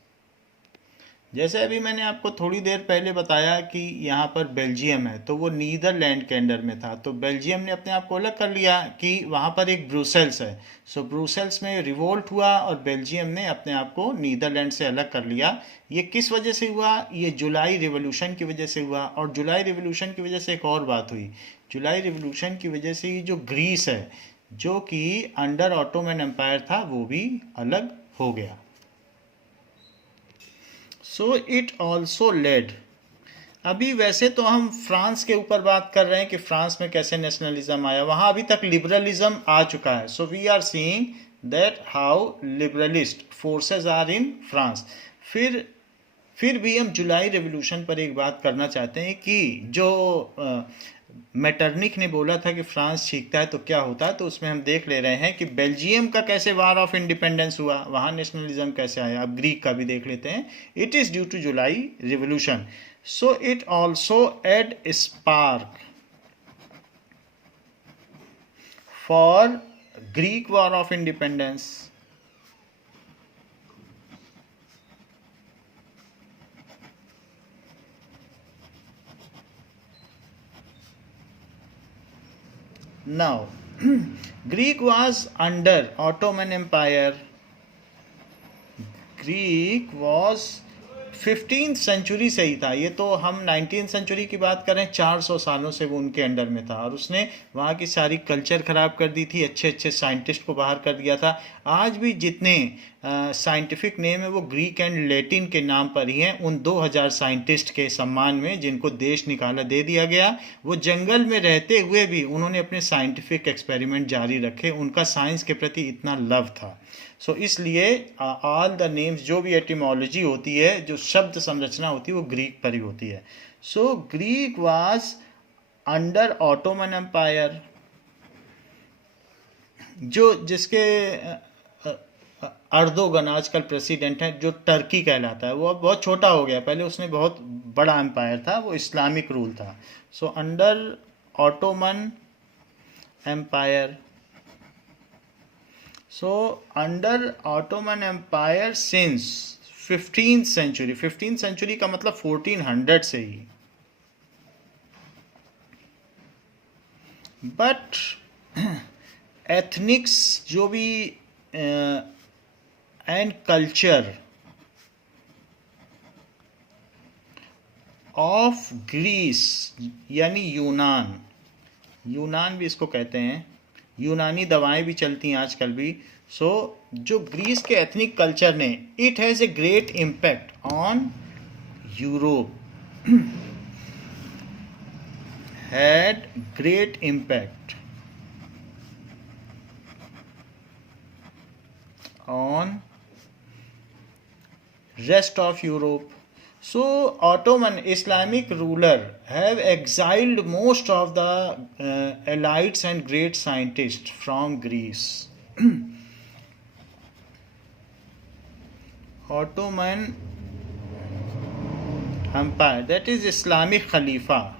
जैसे अभी मैंने आपको थोड़ी देर पहले बताया कि यहाँ पर बेल्जियम है, तो वो नीदरलैंड के अंडर में था. तो बेल्जियम ने अपने आप को अलग कर लिया कि वहाँ पर एक ब्रुसेल्स है. सो ब्रुसेल्स में रिवोल्ट हुआ और बेल्जियम ने अपने आप को नीदरलैंड से अलग कर लिया. ये किस वजह से हुआ? ये जुलाई रिवोल्यूशन की वजह से हुआ. और जुलाई रिवोल्यूशन की वजह से एक और बात हुई. जुलाई रिवोल्यूशन की वजह से ये जो ग्रीस है, जो कि अंडर ऑटोमन एम्पायर था, वो भी अलग हो गया. So it also led. अभी वैसे तो हम फ्रांस के ऊपर बात कर रहे हैं कि फ्रांस में कैसे नेशनलिज्म आया, वहाँ अभी तक लिबरलिज्म आ चुका है. So we are seeing that how liberalist forces are in France. फिर भी हम जुलाई रेवोल्यूशन पर एक बात करना चाहते हैं कि जो मेटरनिक ने बोला था कि फ्रांस सीखता है तो क्या होता है, तो उसमें हम देख ले रहे हैं कि बेल्जियम का कैसे वार ऑफ इंडिपेंडेंस हुआ, वहाँ नेशनलिज्म कैसे आया. अब ग्रीक का भी देख लेते हैं. It is due to July revolution. So it also add spark for Greek war of independence. Now, Greek was under Ottoman Empire. Greek was 15th century से ही था. ये तो हम 19th सेंचुरी की बात कर रहे हैं, 400 सालों से वो उनके अंडर में था और उसने वहाँ की सारी कल्चर ख़राब कर दी थी, अच्छे अच्छे साइंटिस्ट को बाहर कर दिया था. आज भी जितने साइंटिफिक नेम है वो ग्रीक एंड लैटिन के नाम पर ही हैं. उन 2000 साइंटिस्ट के सम्मान में जिनको देश निकाला दे दिया गया, वो जंगल में रहते हुए भी उन्होंने अपने साइंटिफिक एक्सपेरिमेंट जारी रखे. उनका साइंस के प्रति इतना लव था. सो इसलिए ऑल द नेम्स, जो भी एटिमोलॉजी होती है, जो शब्द संरचना होती है, वो ग्रीक पर ही होती है. So Greek was under Ottoman empire, जो जिसके अर्दोगन आजकल प्रेसिडेंट है, जो टर्की कहलाता है, वो अब बहुत छोटा हो गया. पहले उसने बहुत बड़ा एम्पायर था, वो इस्लामिक रूल था. So under Ottoman empire. So under Ottoman Empire since 15th century, 15th century का मतलब 1400 से ही. But एथनिक्स जो भी एंड कल्चर ऑफ ग्रीस यानी यूनान, यूनान भी इसको कहते हैं, यूनानी दवाएं भी चलती हैं आजकल भी. सो जो ग्रीस के एथनिक कल्चर ने, it has a great impact on Europe, had great impact on rest of Europe. So Ottoman Islamic ruler have exiled most of the elites and great scientists from Greece. Ottoman Empire, that is Islamic Khalifa,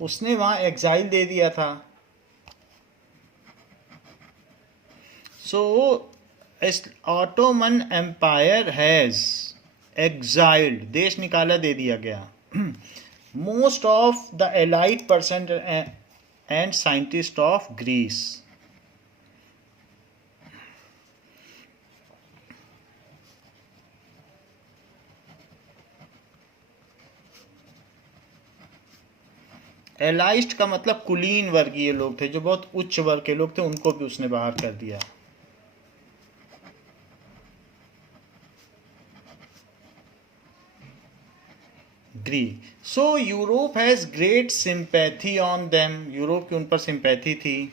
उसने वहाँ exile दे दिया था. So Ottoman Empire has exiled, देश निकाला दे दिया गया, most of the elite person and scientists of Greece. एलाइस्ट का मतलब कुलीन वर्गीय लोग थे, जो बहुत उच्च वर्ग के लोग थे, उनको भी उसने बाहर कर दिया. Greek. So Europe has great sympathy on them, Europe की उन पर सिंपैथी थी.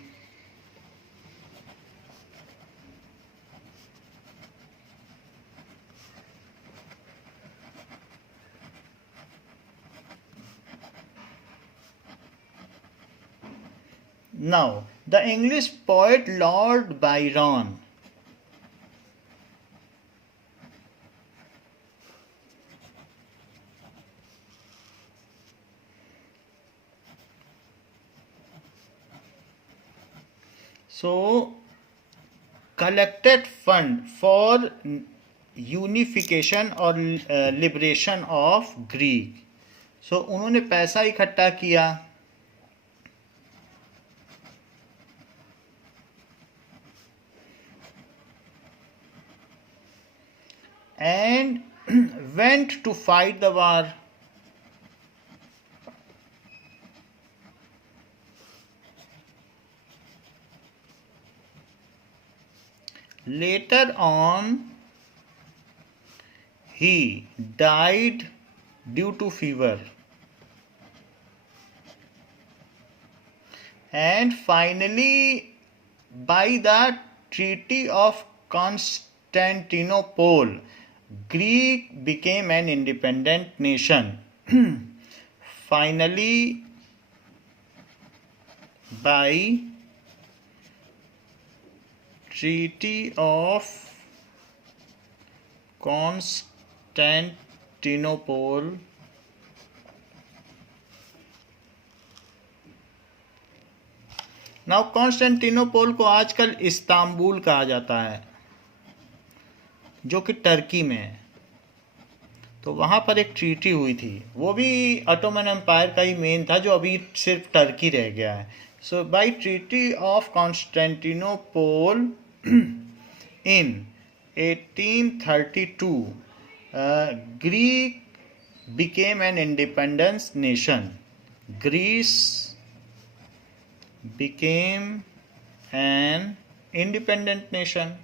Now, the English poet Lord Byron collected fund for unification or liberation of Greek. So उन्होंने पैसा इकट्ठा किया and went to fight the war. Later on, he died due to fever. And finally, by the Treaty of Constantinople, Greek became an independent nation. Finally, by Treaty of Constantinople, now Constantinople को आजकल Istanbul कहा जाता है, जो कि Turkey में है. तो वहाँ पर एक ट्रीटी हुई थी, वो भी ऑटोमन एम्पायर का ही मेन था, जो अभी सिर्फ टर्की रह गया है. So by treaty of Constantinople in 1832, Greek became an independent nation. Greece became an independent nation.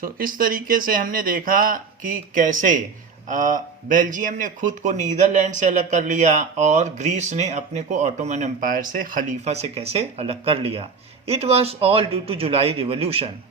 So, इस तरीके से हमने देखा कि कैसे बेल्जियम ने खुद को नीदरलैंड से अलग कर लिया और ग्रीस ने अपने को ऑटोमन एम्पायर से, खलीफा से कैसे अलग कर लिया. It was all due to July revolution.